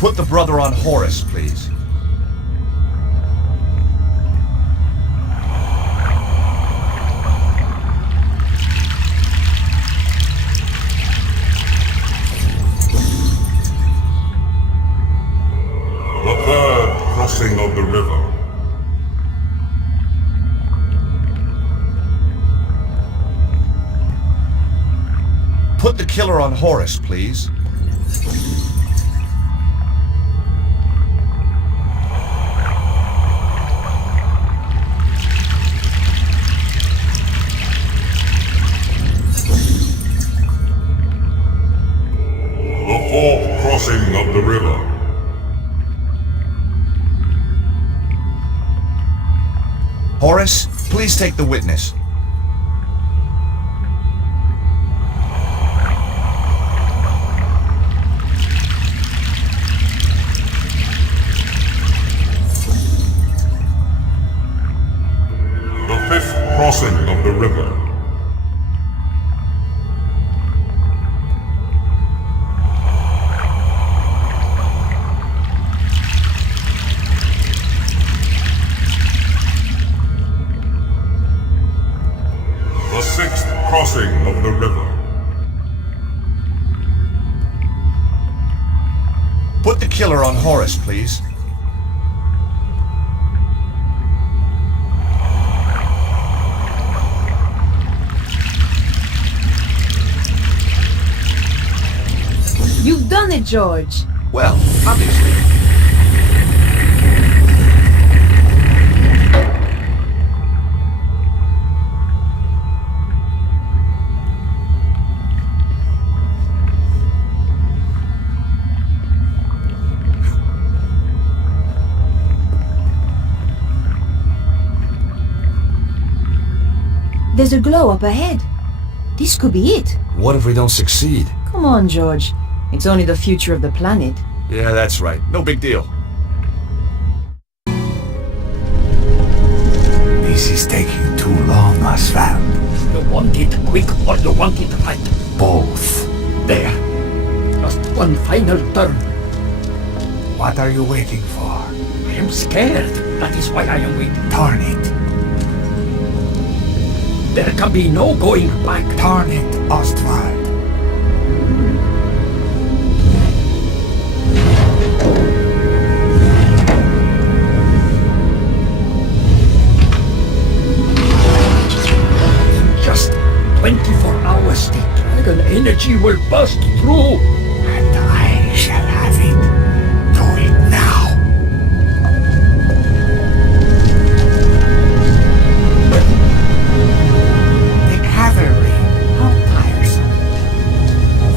Put the brother on Horus, please. The third crossing of the river. Put the killer on Horus, please. The fourth crossing of the river. Horus, please take the witness. The fifth crossing of the river. The sixth crossing of the river. Put the killer on Horus, please. You've done it, George. Well, obviously. There's a glow up ahead. This could be it. What if we don't succeed? Come on, George. It's only the future of the planet. Yeah, that's right. No big deal. This is taking too long, Oswald. You want it quick or you want it right? Both. There. Just one final turn. What are you waiting for? I am scared. That is why I am waiting. Turn it. There can be no going back. Turn it, Ostwald. In just 24 hours, the dragon energy will burst through. And I shall have it. Do it now. The cavalry. How tiresome.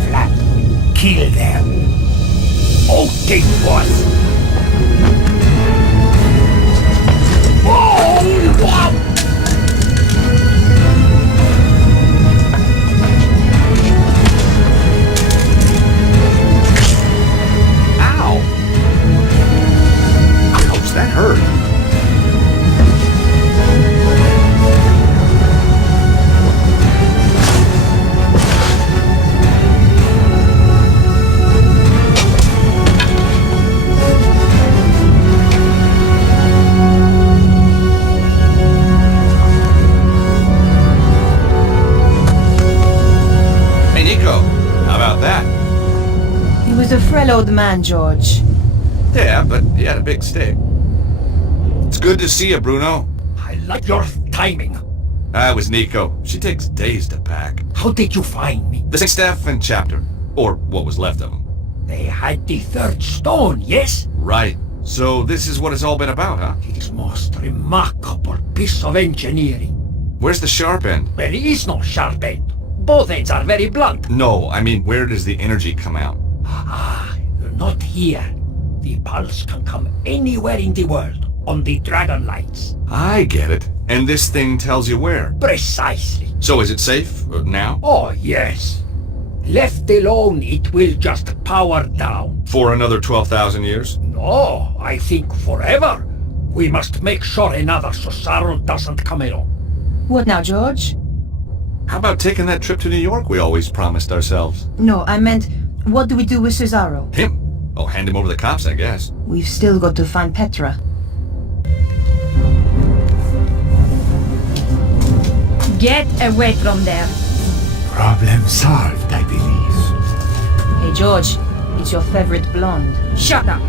Flat. Kill them. Okay, boss. Oh, wow! Ouch, that hurt. Hey, Nico. How about that? He was a frail old man, George. Yeah, but he had a big stick. It's good to see you, Bruno. I like your timing. That was Nico. She takes days to pack. How did you find me? The Staff and Chapter. Or what was left of them. They had the third stone, yes? Right. So this is what it's all been about, huh? It is most remarkable piece of engineering. Where's the sharp end? There is no sharp end. Both ends are very blunt. No, I mean, where does the energy come out? Ah, not here. The pulse can come anywhere in the world, on the dragon lights. I get it. And this thing tells you where. Precisely. So is it safe now? Oh, yes. Left alone, it will just power down. For another 12,000 years? No, I think forever. We must make sure another Cesaro doesn't come along. What now, George? How about taking that trip to New York we always promised ourselves? No, I meant, what do we do with Cesaro? Him? Oh, hand him over to the cops, I guess. We've still got to find Petra. Get away from there. Problem solved, I believe. Hey, George. It's your favorite blonde. Shut up.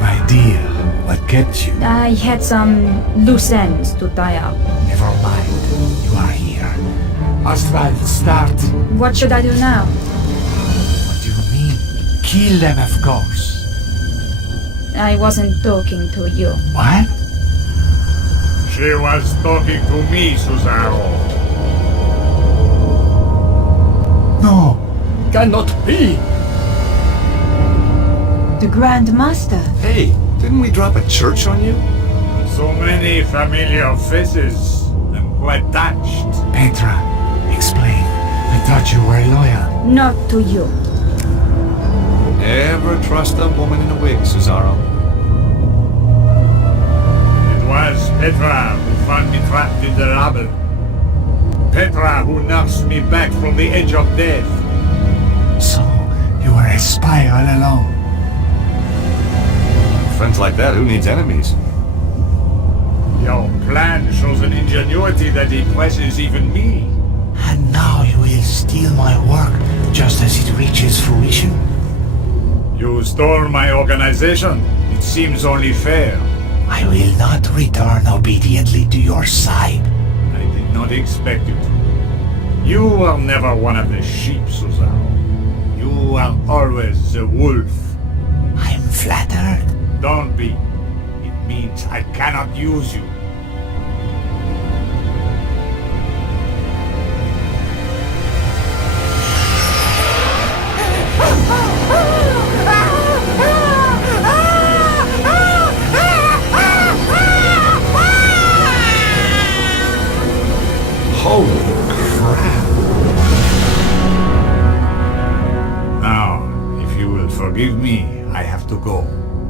My dear, what kept you? I had some loose ends to tie up. Never mind. You are here. Oswald, start. What should I do now? What do you mean? Kill them, of course. I wasn't talking to you. What? She was talking to me, Cesaro. No. Cannot be. The Grand Master. Hey, didn't we drop a church on you? So many familiar faces. I'm quite touched. Petra, explain. I thought you were loyal. Not to you. Never trust a woman in a wig, Cesaro. It was Petra who found me trapped in the rubble. Petra who nursed me back from the edge of death. So, you were a spy all along. Friends like that, who needs enemies? Your plan shows an ingenuity that impresses even me. And now you will steal my work just as it reaches fruition? You stole my organization. It seems only fair. I will not return obediently to your side. I did not expect you to. You were never one of the sheep, Cesaro. You were always the wolf. I'm flattered. Don't be. It means I cannot use you. Holy crap. Now, if you will forgive me, I have to go.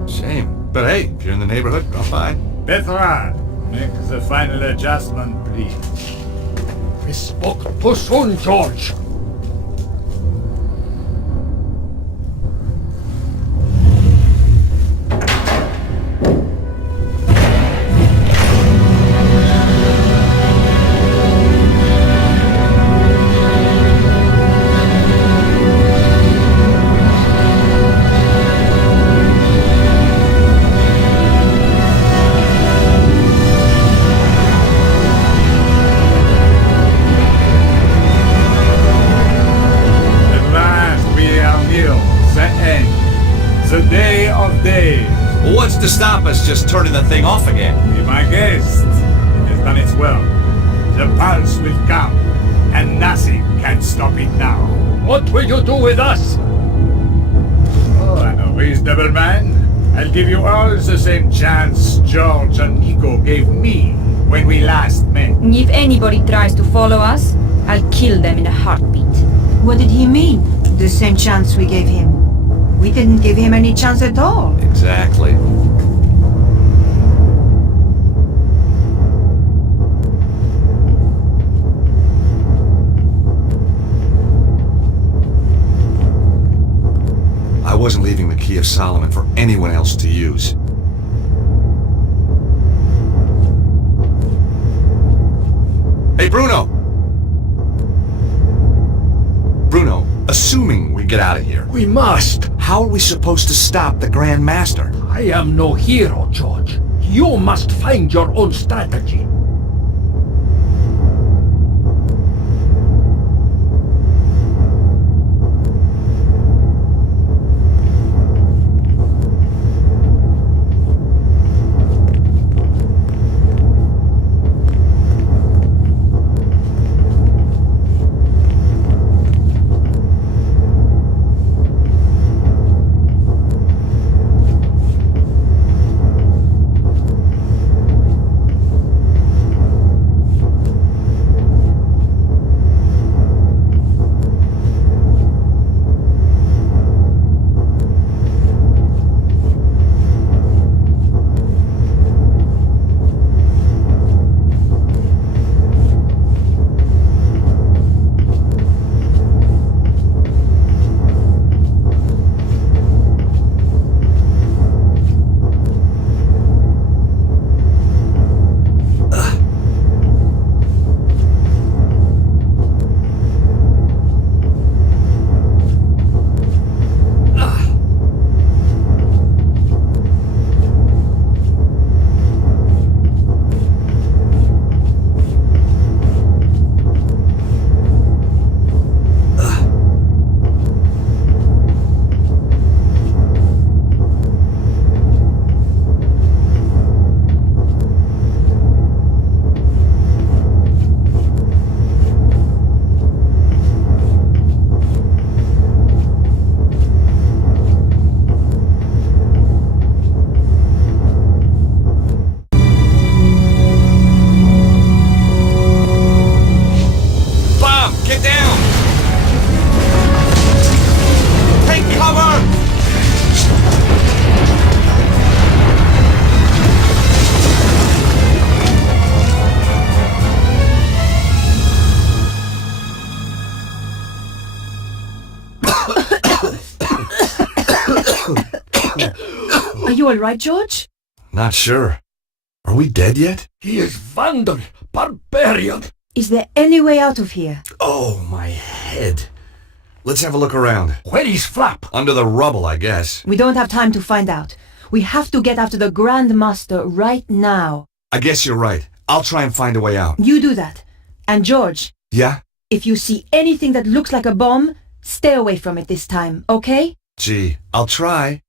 Shame. But hey, if you're in the neighborhood, drop by. Petra, make the final adjustment, please. We spoke too soon, George. What's to stop us just turning the thing off again? Be my guest. It's done its well. The pulse will come, and nothing can stop it now. What will you do with us? Oh, I'm a reasonable man. I'll give you all the same chance George and Nico gave me when we last met. If anybody tries to follow us, I'll kill them in a heartbeat. What did he mean? The same chance we gave him. We didn't give him any chance at all. Exactly. I wasn't leaving the Key of Solomon for anyone else to use. Hey, Bruno! Bruno, assuming we get out of here, We must. how are we supposed to stop the Grand Master? I am no hero, George. You must find your own strategy. Are you all right, George? Not sure. Are we dead yet? He is vandal, barbarian. Is there any way out of here? Oh, my head. Let's have a look around. Where is Flap? Under the rubble, I guess. We don't have time to find out. We have to get after the Grand Master right now. I guess you're right. I'll try and find a way out. You do that. And George, Yeah? if you see anything that looks like a bomb, stay away from it this time, okay? Gee, I'll try.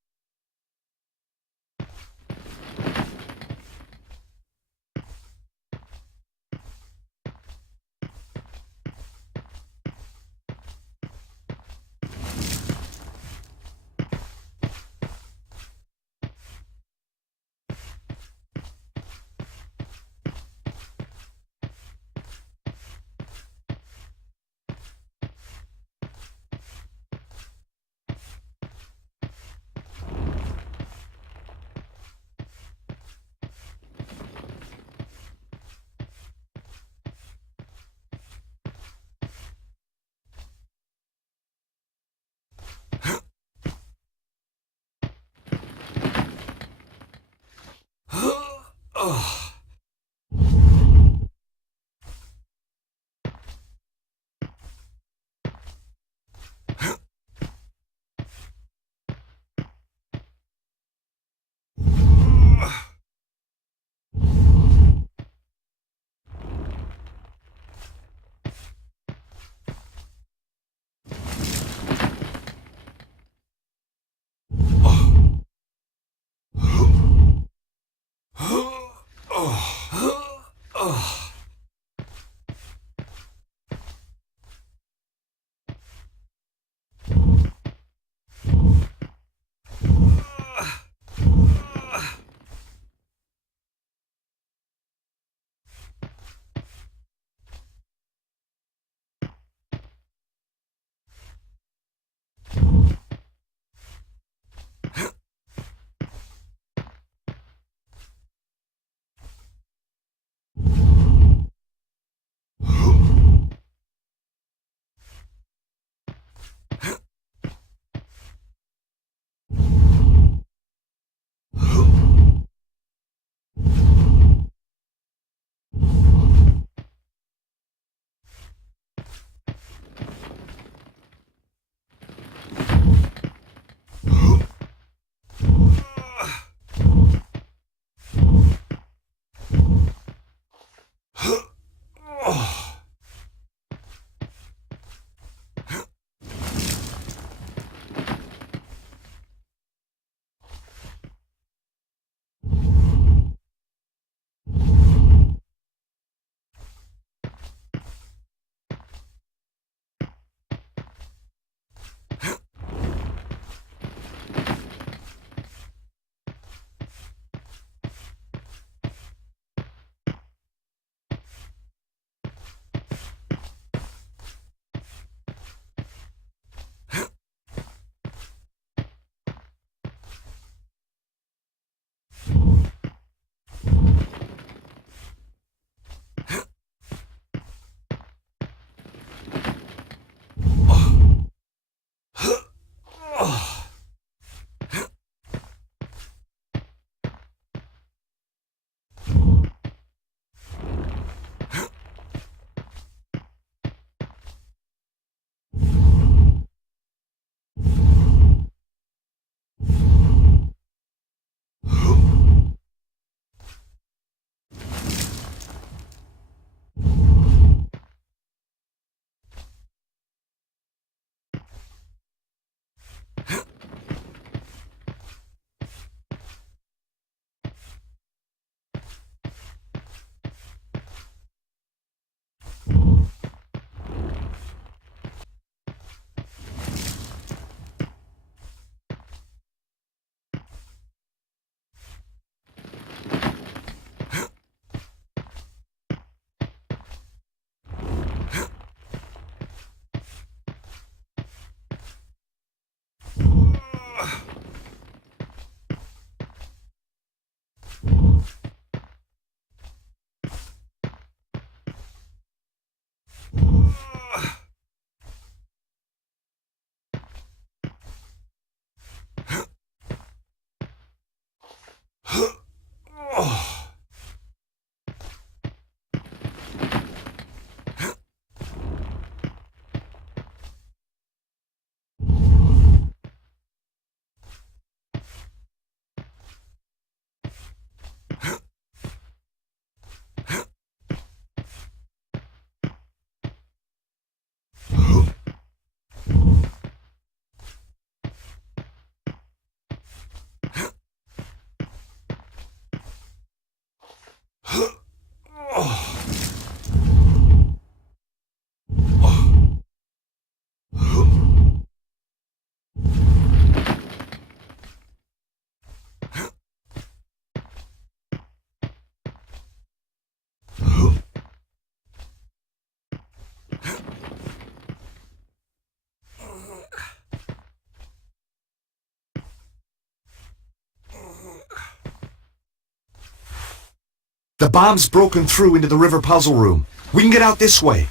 The bomb's broken through into the river puzzle room. We can get out this way.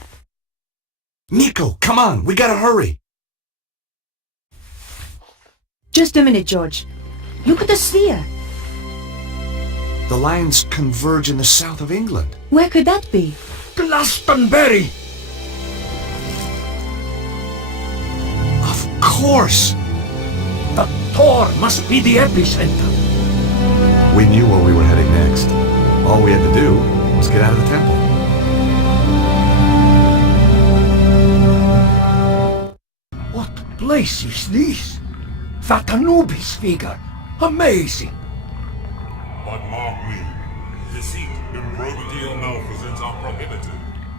Nico, come on, we gotta hurry. Just a minute, George. Look at the sphere. The lines converge in the south of England. Where could that be? Glastonbury! Of course! The Tor must be the epicenter. We knew where we were heading next. All we had to do was get out of the temple. What place is this? That Anubis figure. Amazing. But mark me, deceit, improbity, or malfeasance are prohibited.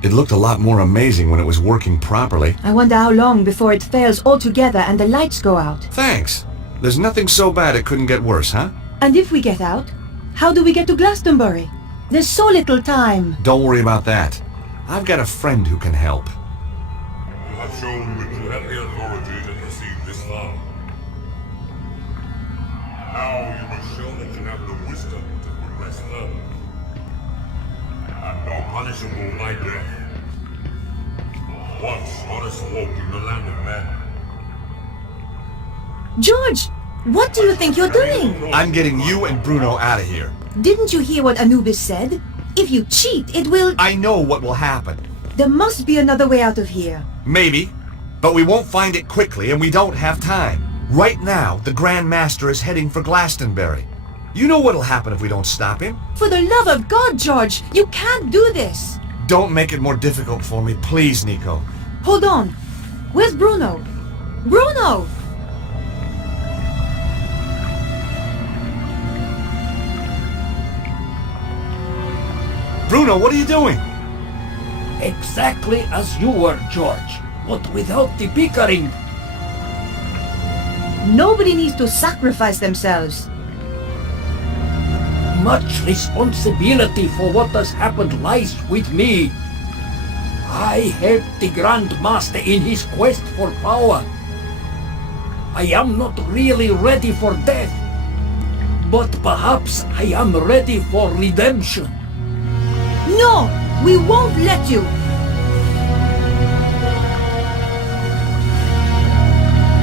It looked a lot more amazing when it was working properly. I wonder how long before it fails altogether and the lights go out. Thanks. There's nothing so bad it couldn't get worse, huh? And if we get out, how do we get to Glastonbury? There's so little time. Don't worry about that. I've got a friend who can help. You have shown that you have the authority to proceed this far. Now you must show that you have the wisdom to progress further. And are punishable by death. Once honest walk in the land of men. George, what do you think you're doing? I'm getting you and Bruno out of here. Didn't you hear what Anubis said? If you cheat, it will... I know what will happen. There must be another way out of here. Maybe. But we won't find it quickly and we don't have time. Right now, the Grand Master is heading for Glastonbury. You know what'll happen if we don't stop him? For the love of God, George! You can't do this! Don't make it more difficult for me, please, Nico. Hold on. Where's Bruno? Bruno! Bruno, what are you doing? Exactly as you were, George, but without the bickering. Nobody needs to sacrifice themselves. Much responsibility for what has happened lies with me. I helped the Grand Master in his quest for power. I am not really ready for death, but perhaps I am ready for redemption. No! We won't let you!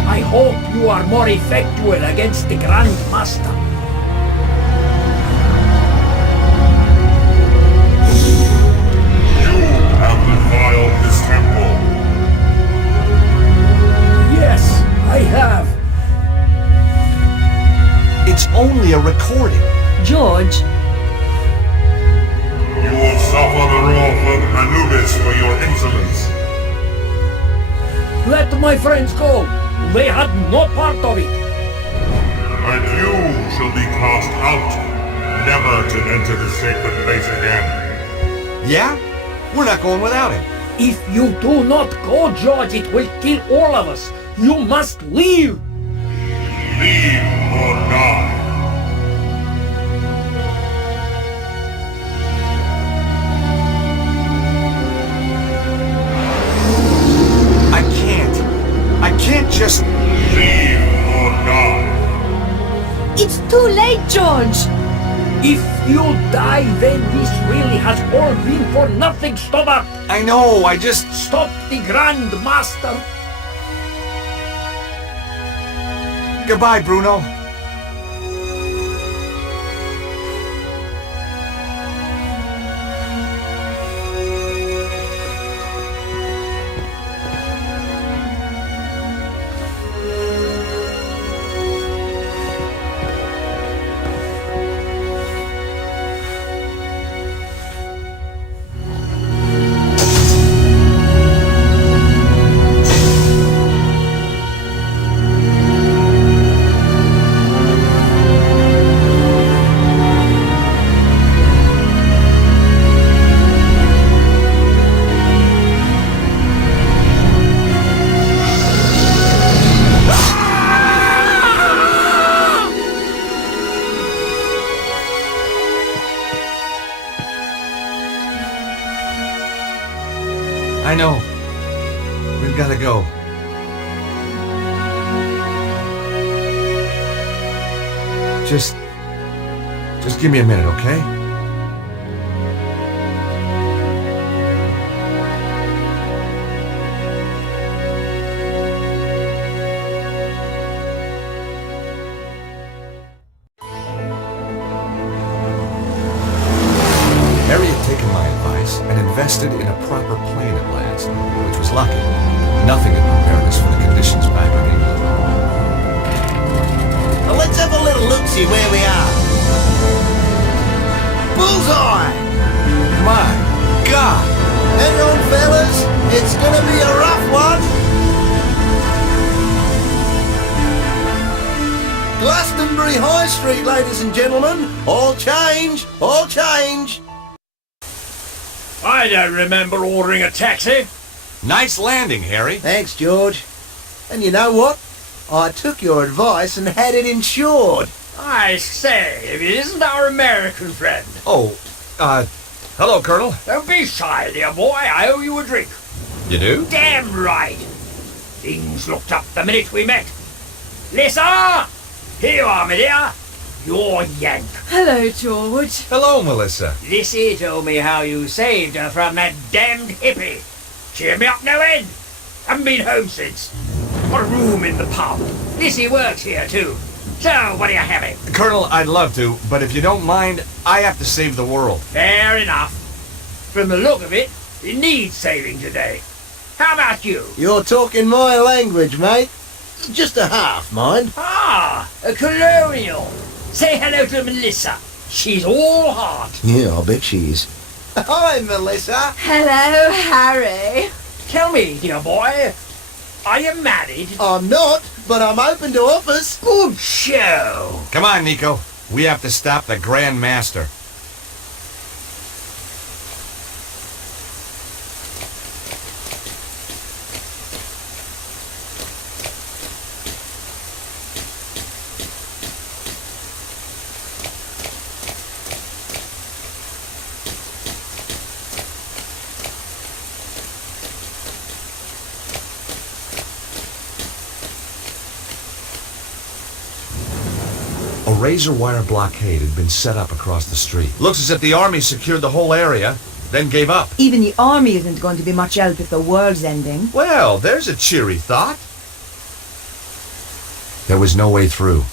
I hope you are more effectual against the Grand Master. You have defiled this temple. Yes, I have. It's only a recording. George, You will suffer the wrath of Anubis for your insolence. Let my friends go. They had no part of it. And you shall be cast out, never to enter the sacred place again. Yeah? We're not going without him. If you do not go, George, it will kill all of us. You must leave. Leave or die. I can't just... Leave or die. it's too late, George! If you die, then this really has all been for nothing, Stoddart. I know, I just... Stop the Grand Master. Goodbye, Bruno. I know. We've got to go. Just give me a minute, okay? Sudbury High Street, ladies and gentlemen. All change, all change. I don't remember ordering a taxi. Nice landing, Harry. Thanks, George. And you know what? I took your advice and had it insured. I say, if it isn't our American friend. Oh, hello, Colonel. Don't be shy, dear boy. I owe you a drink. You do? Damn right. Things looked up the minute we met. Lisa! Here you are, my dear. You're Yank. Hello, George. Hello, Melissa. Lissy told me how you saved her from that damned hippie. Cheered me up no end. Haven't been home since. Got a room in the pub. Lissy works here, too. So, what are you having? Colonel, I'd love to, but if you don't mind, I have to save the world. Fair enough. From the look of it, it needs saving today. How about you? You're talking my language, mate. Just a half, mind. Ah, a colonial. Say hello to Melissa. She's all heart. Yeah, I bet she is. Hi, Melissa. Hello, Harry. Tell me, dear boy, are you married? I'm not, but I'm open to offers. Good show. Come on, Nico. We have to stop the Grand Master. A razor wire blockade had been set up across the street. Looks as if the army secured the whole area, then gave up. Even the army isn't going to be much help if the world's ending. Well, there's a cheery thought. There was no way through.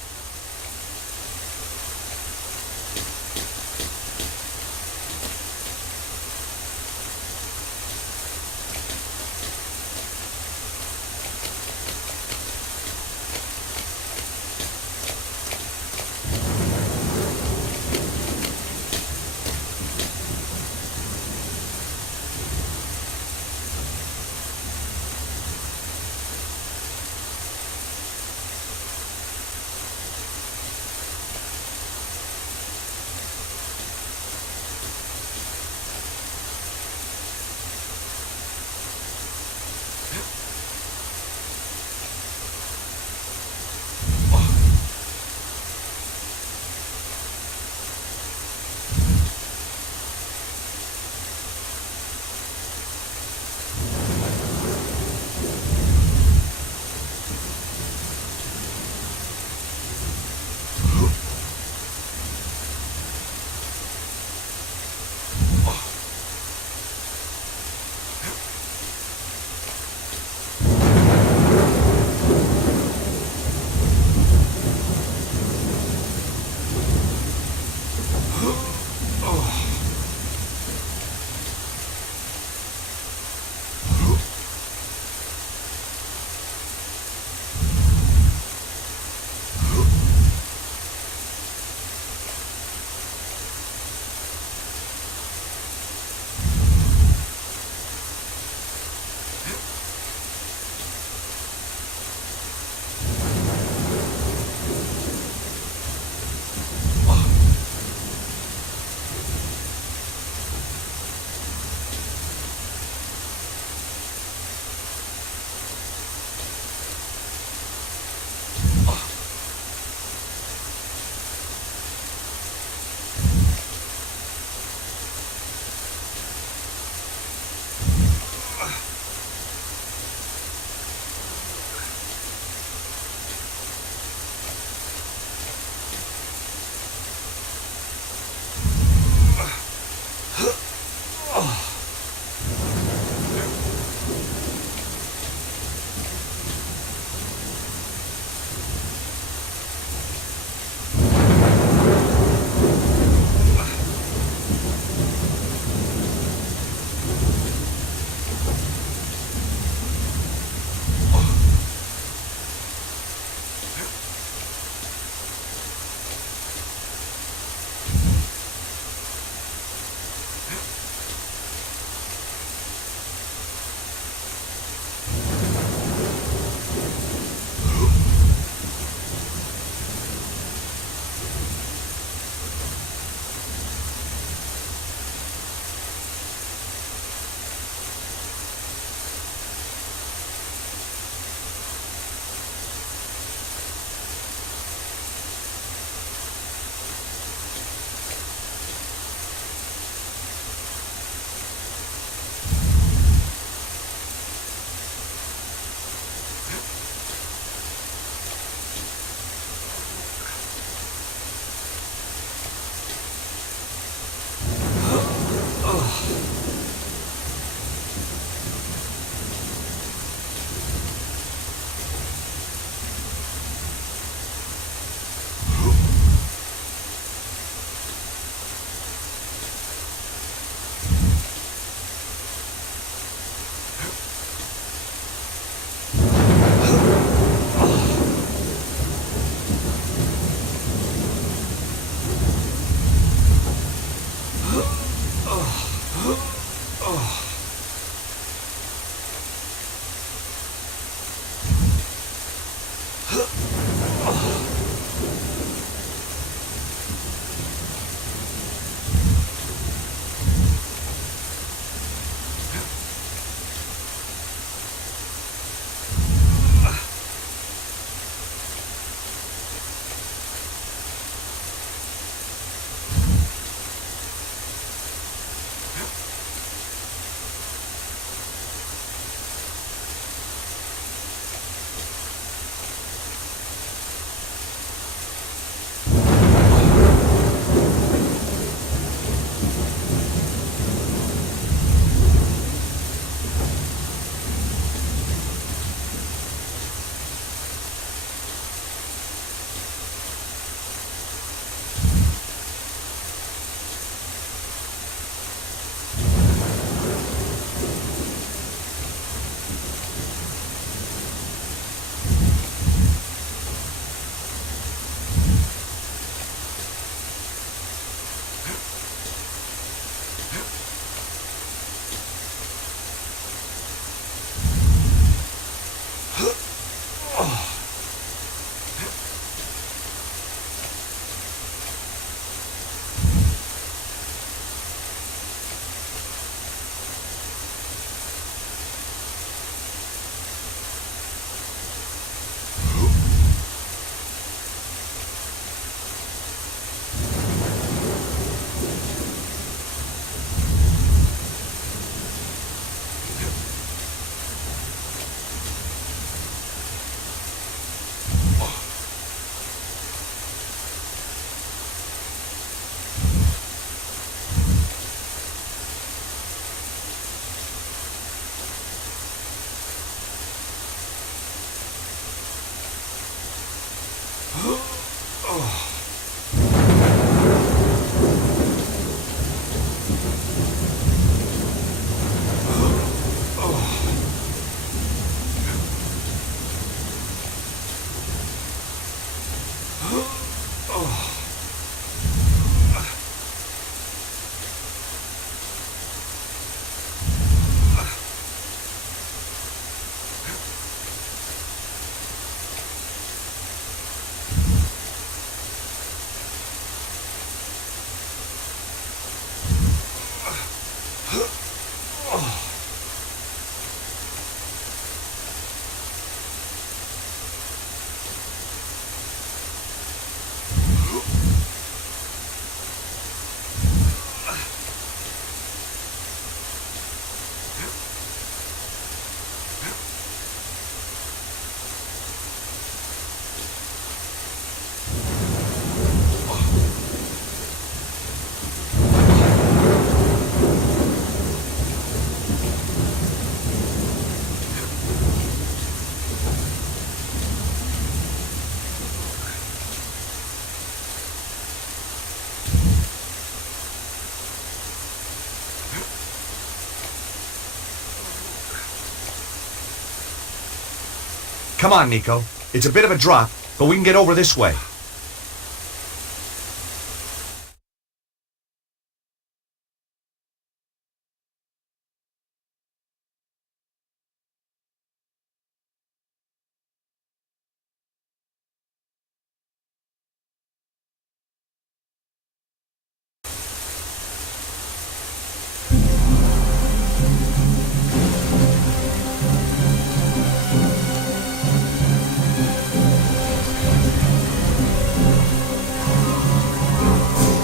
Come on, Nico. It's a bit of a drop, but we can get over this way.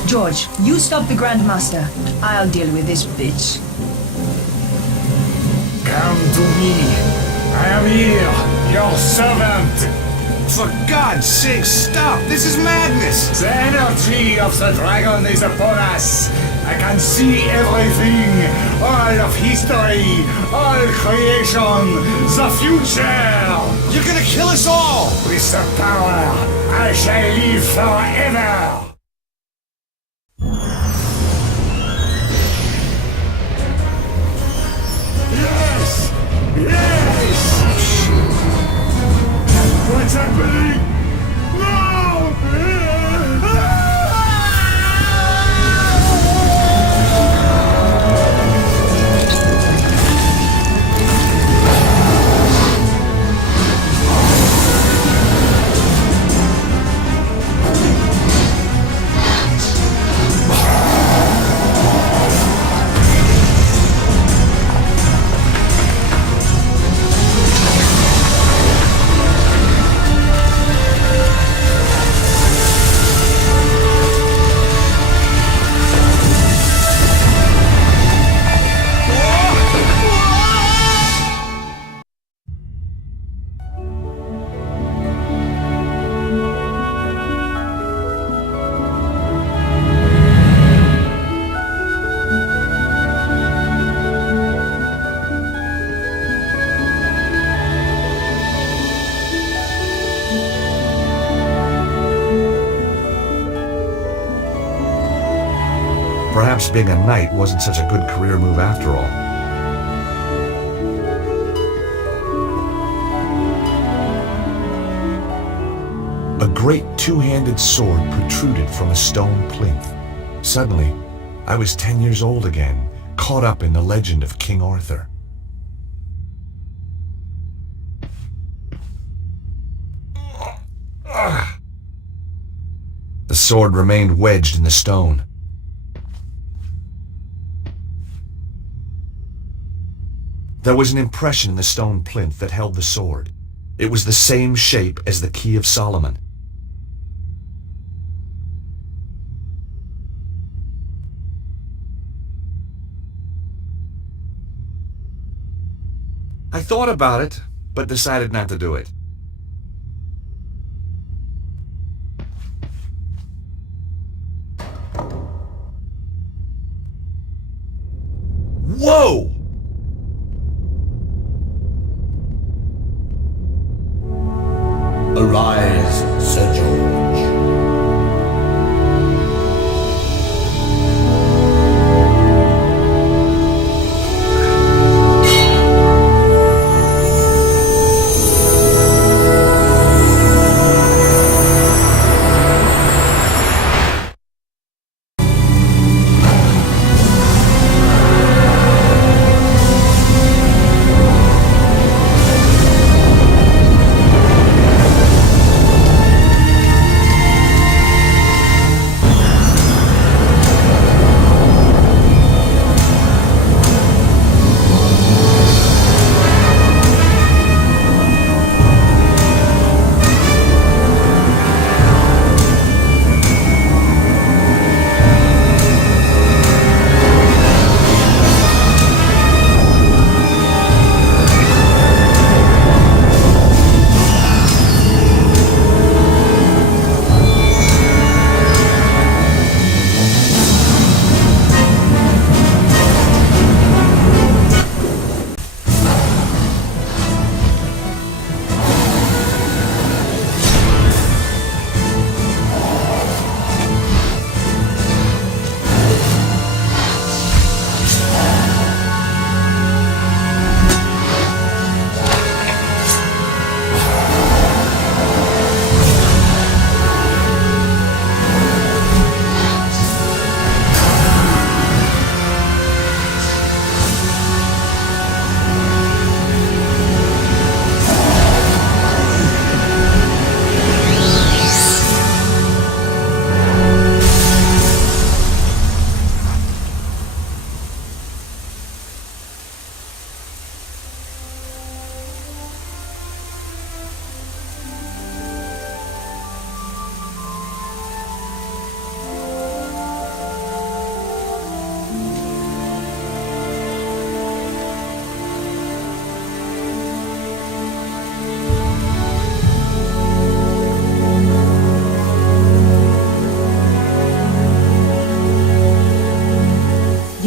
George, you stop the Grandmaster. I'll deal with this bitch. Come to me. I am here, your servant. For God's sake, stop! This is madness! The energy of the dragon is upon us. I can see everything. All of history. All creation. The future. You're gonna kill us all! With the power, I shall live forever. Yes! Yes! Perhaps being a knight wasn't such a good career move after all. A great two-handed sword protruded from a stone plinth. Suddenly, I was 10 years old again, caught up in the legend of King Arthur. The sword remained wedged in the stone. There was an impression in the stone plinth that held the sword. It was the same shape as the Key of Solomon. I thought about it, but decided not to do it. Whoa! Arise, Sir George.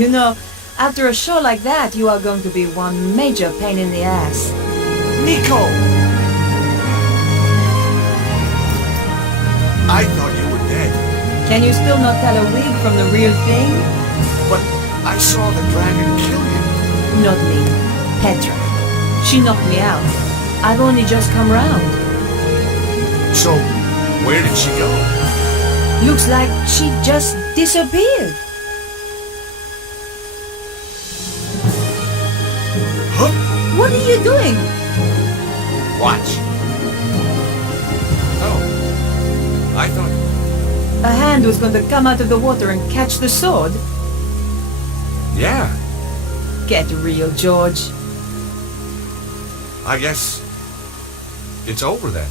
You know, after a show like that, you are going to be one major pain in the ass. Nico! I thought you were dead. Can you still not tell a wig from the real thing? But I saw the dragon kill you. Not me. Petra. She knocked me out. I've only just come round. So, where did she go? Looks like she just disappeared. Huh? What are you doing? Watch. Oh. I thought... A hand was going to come out of the water and catch the sword. Yeah. Get real, George. I guess... it's over then.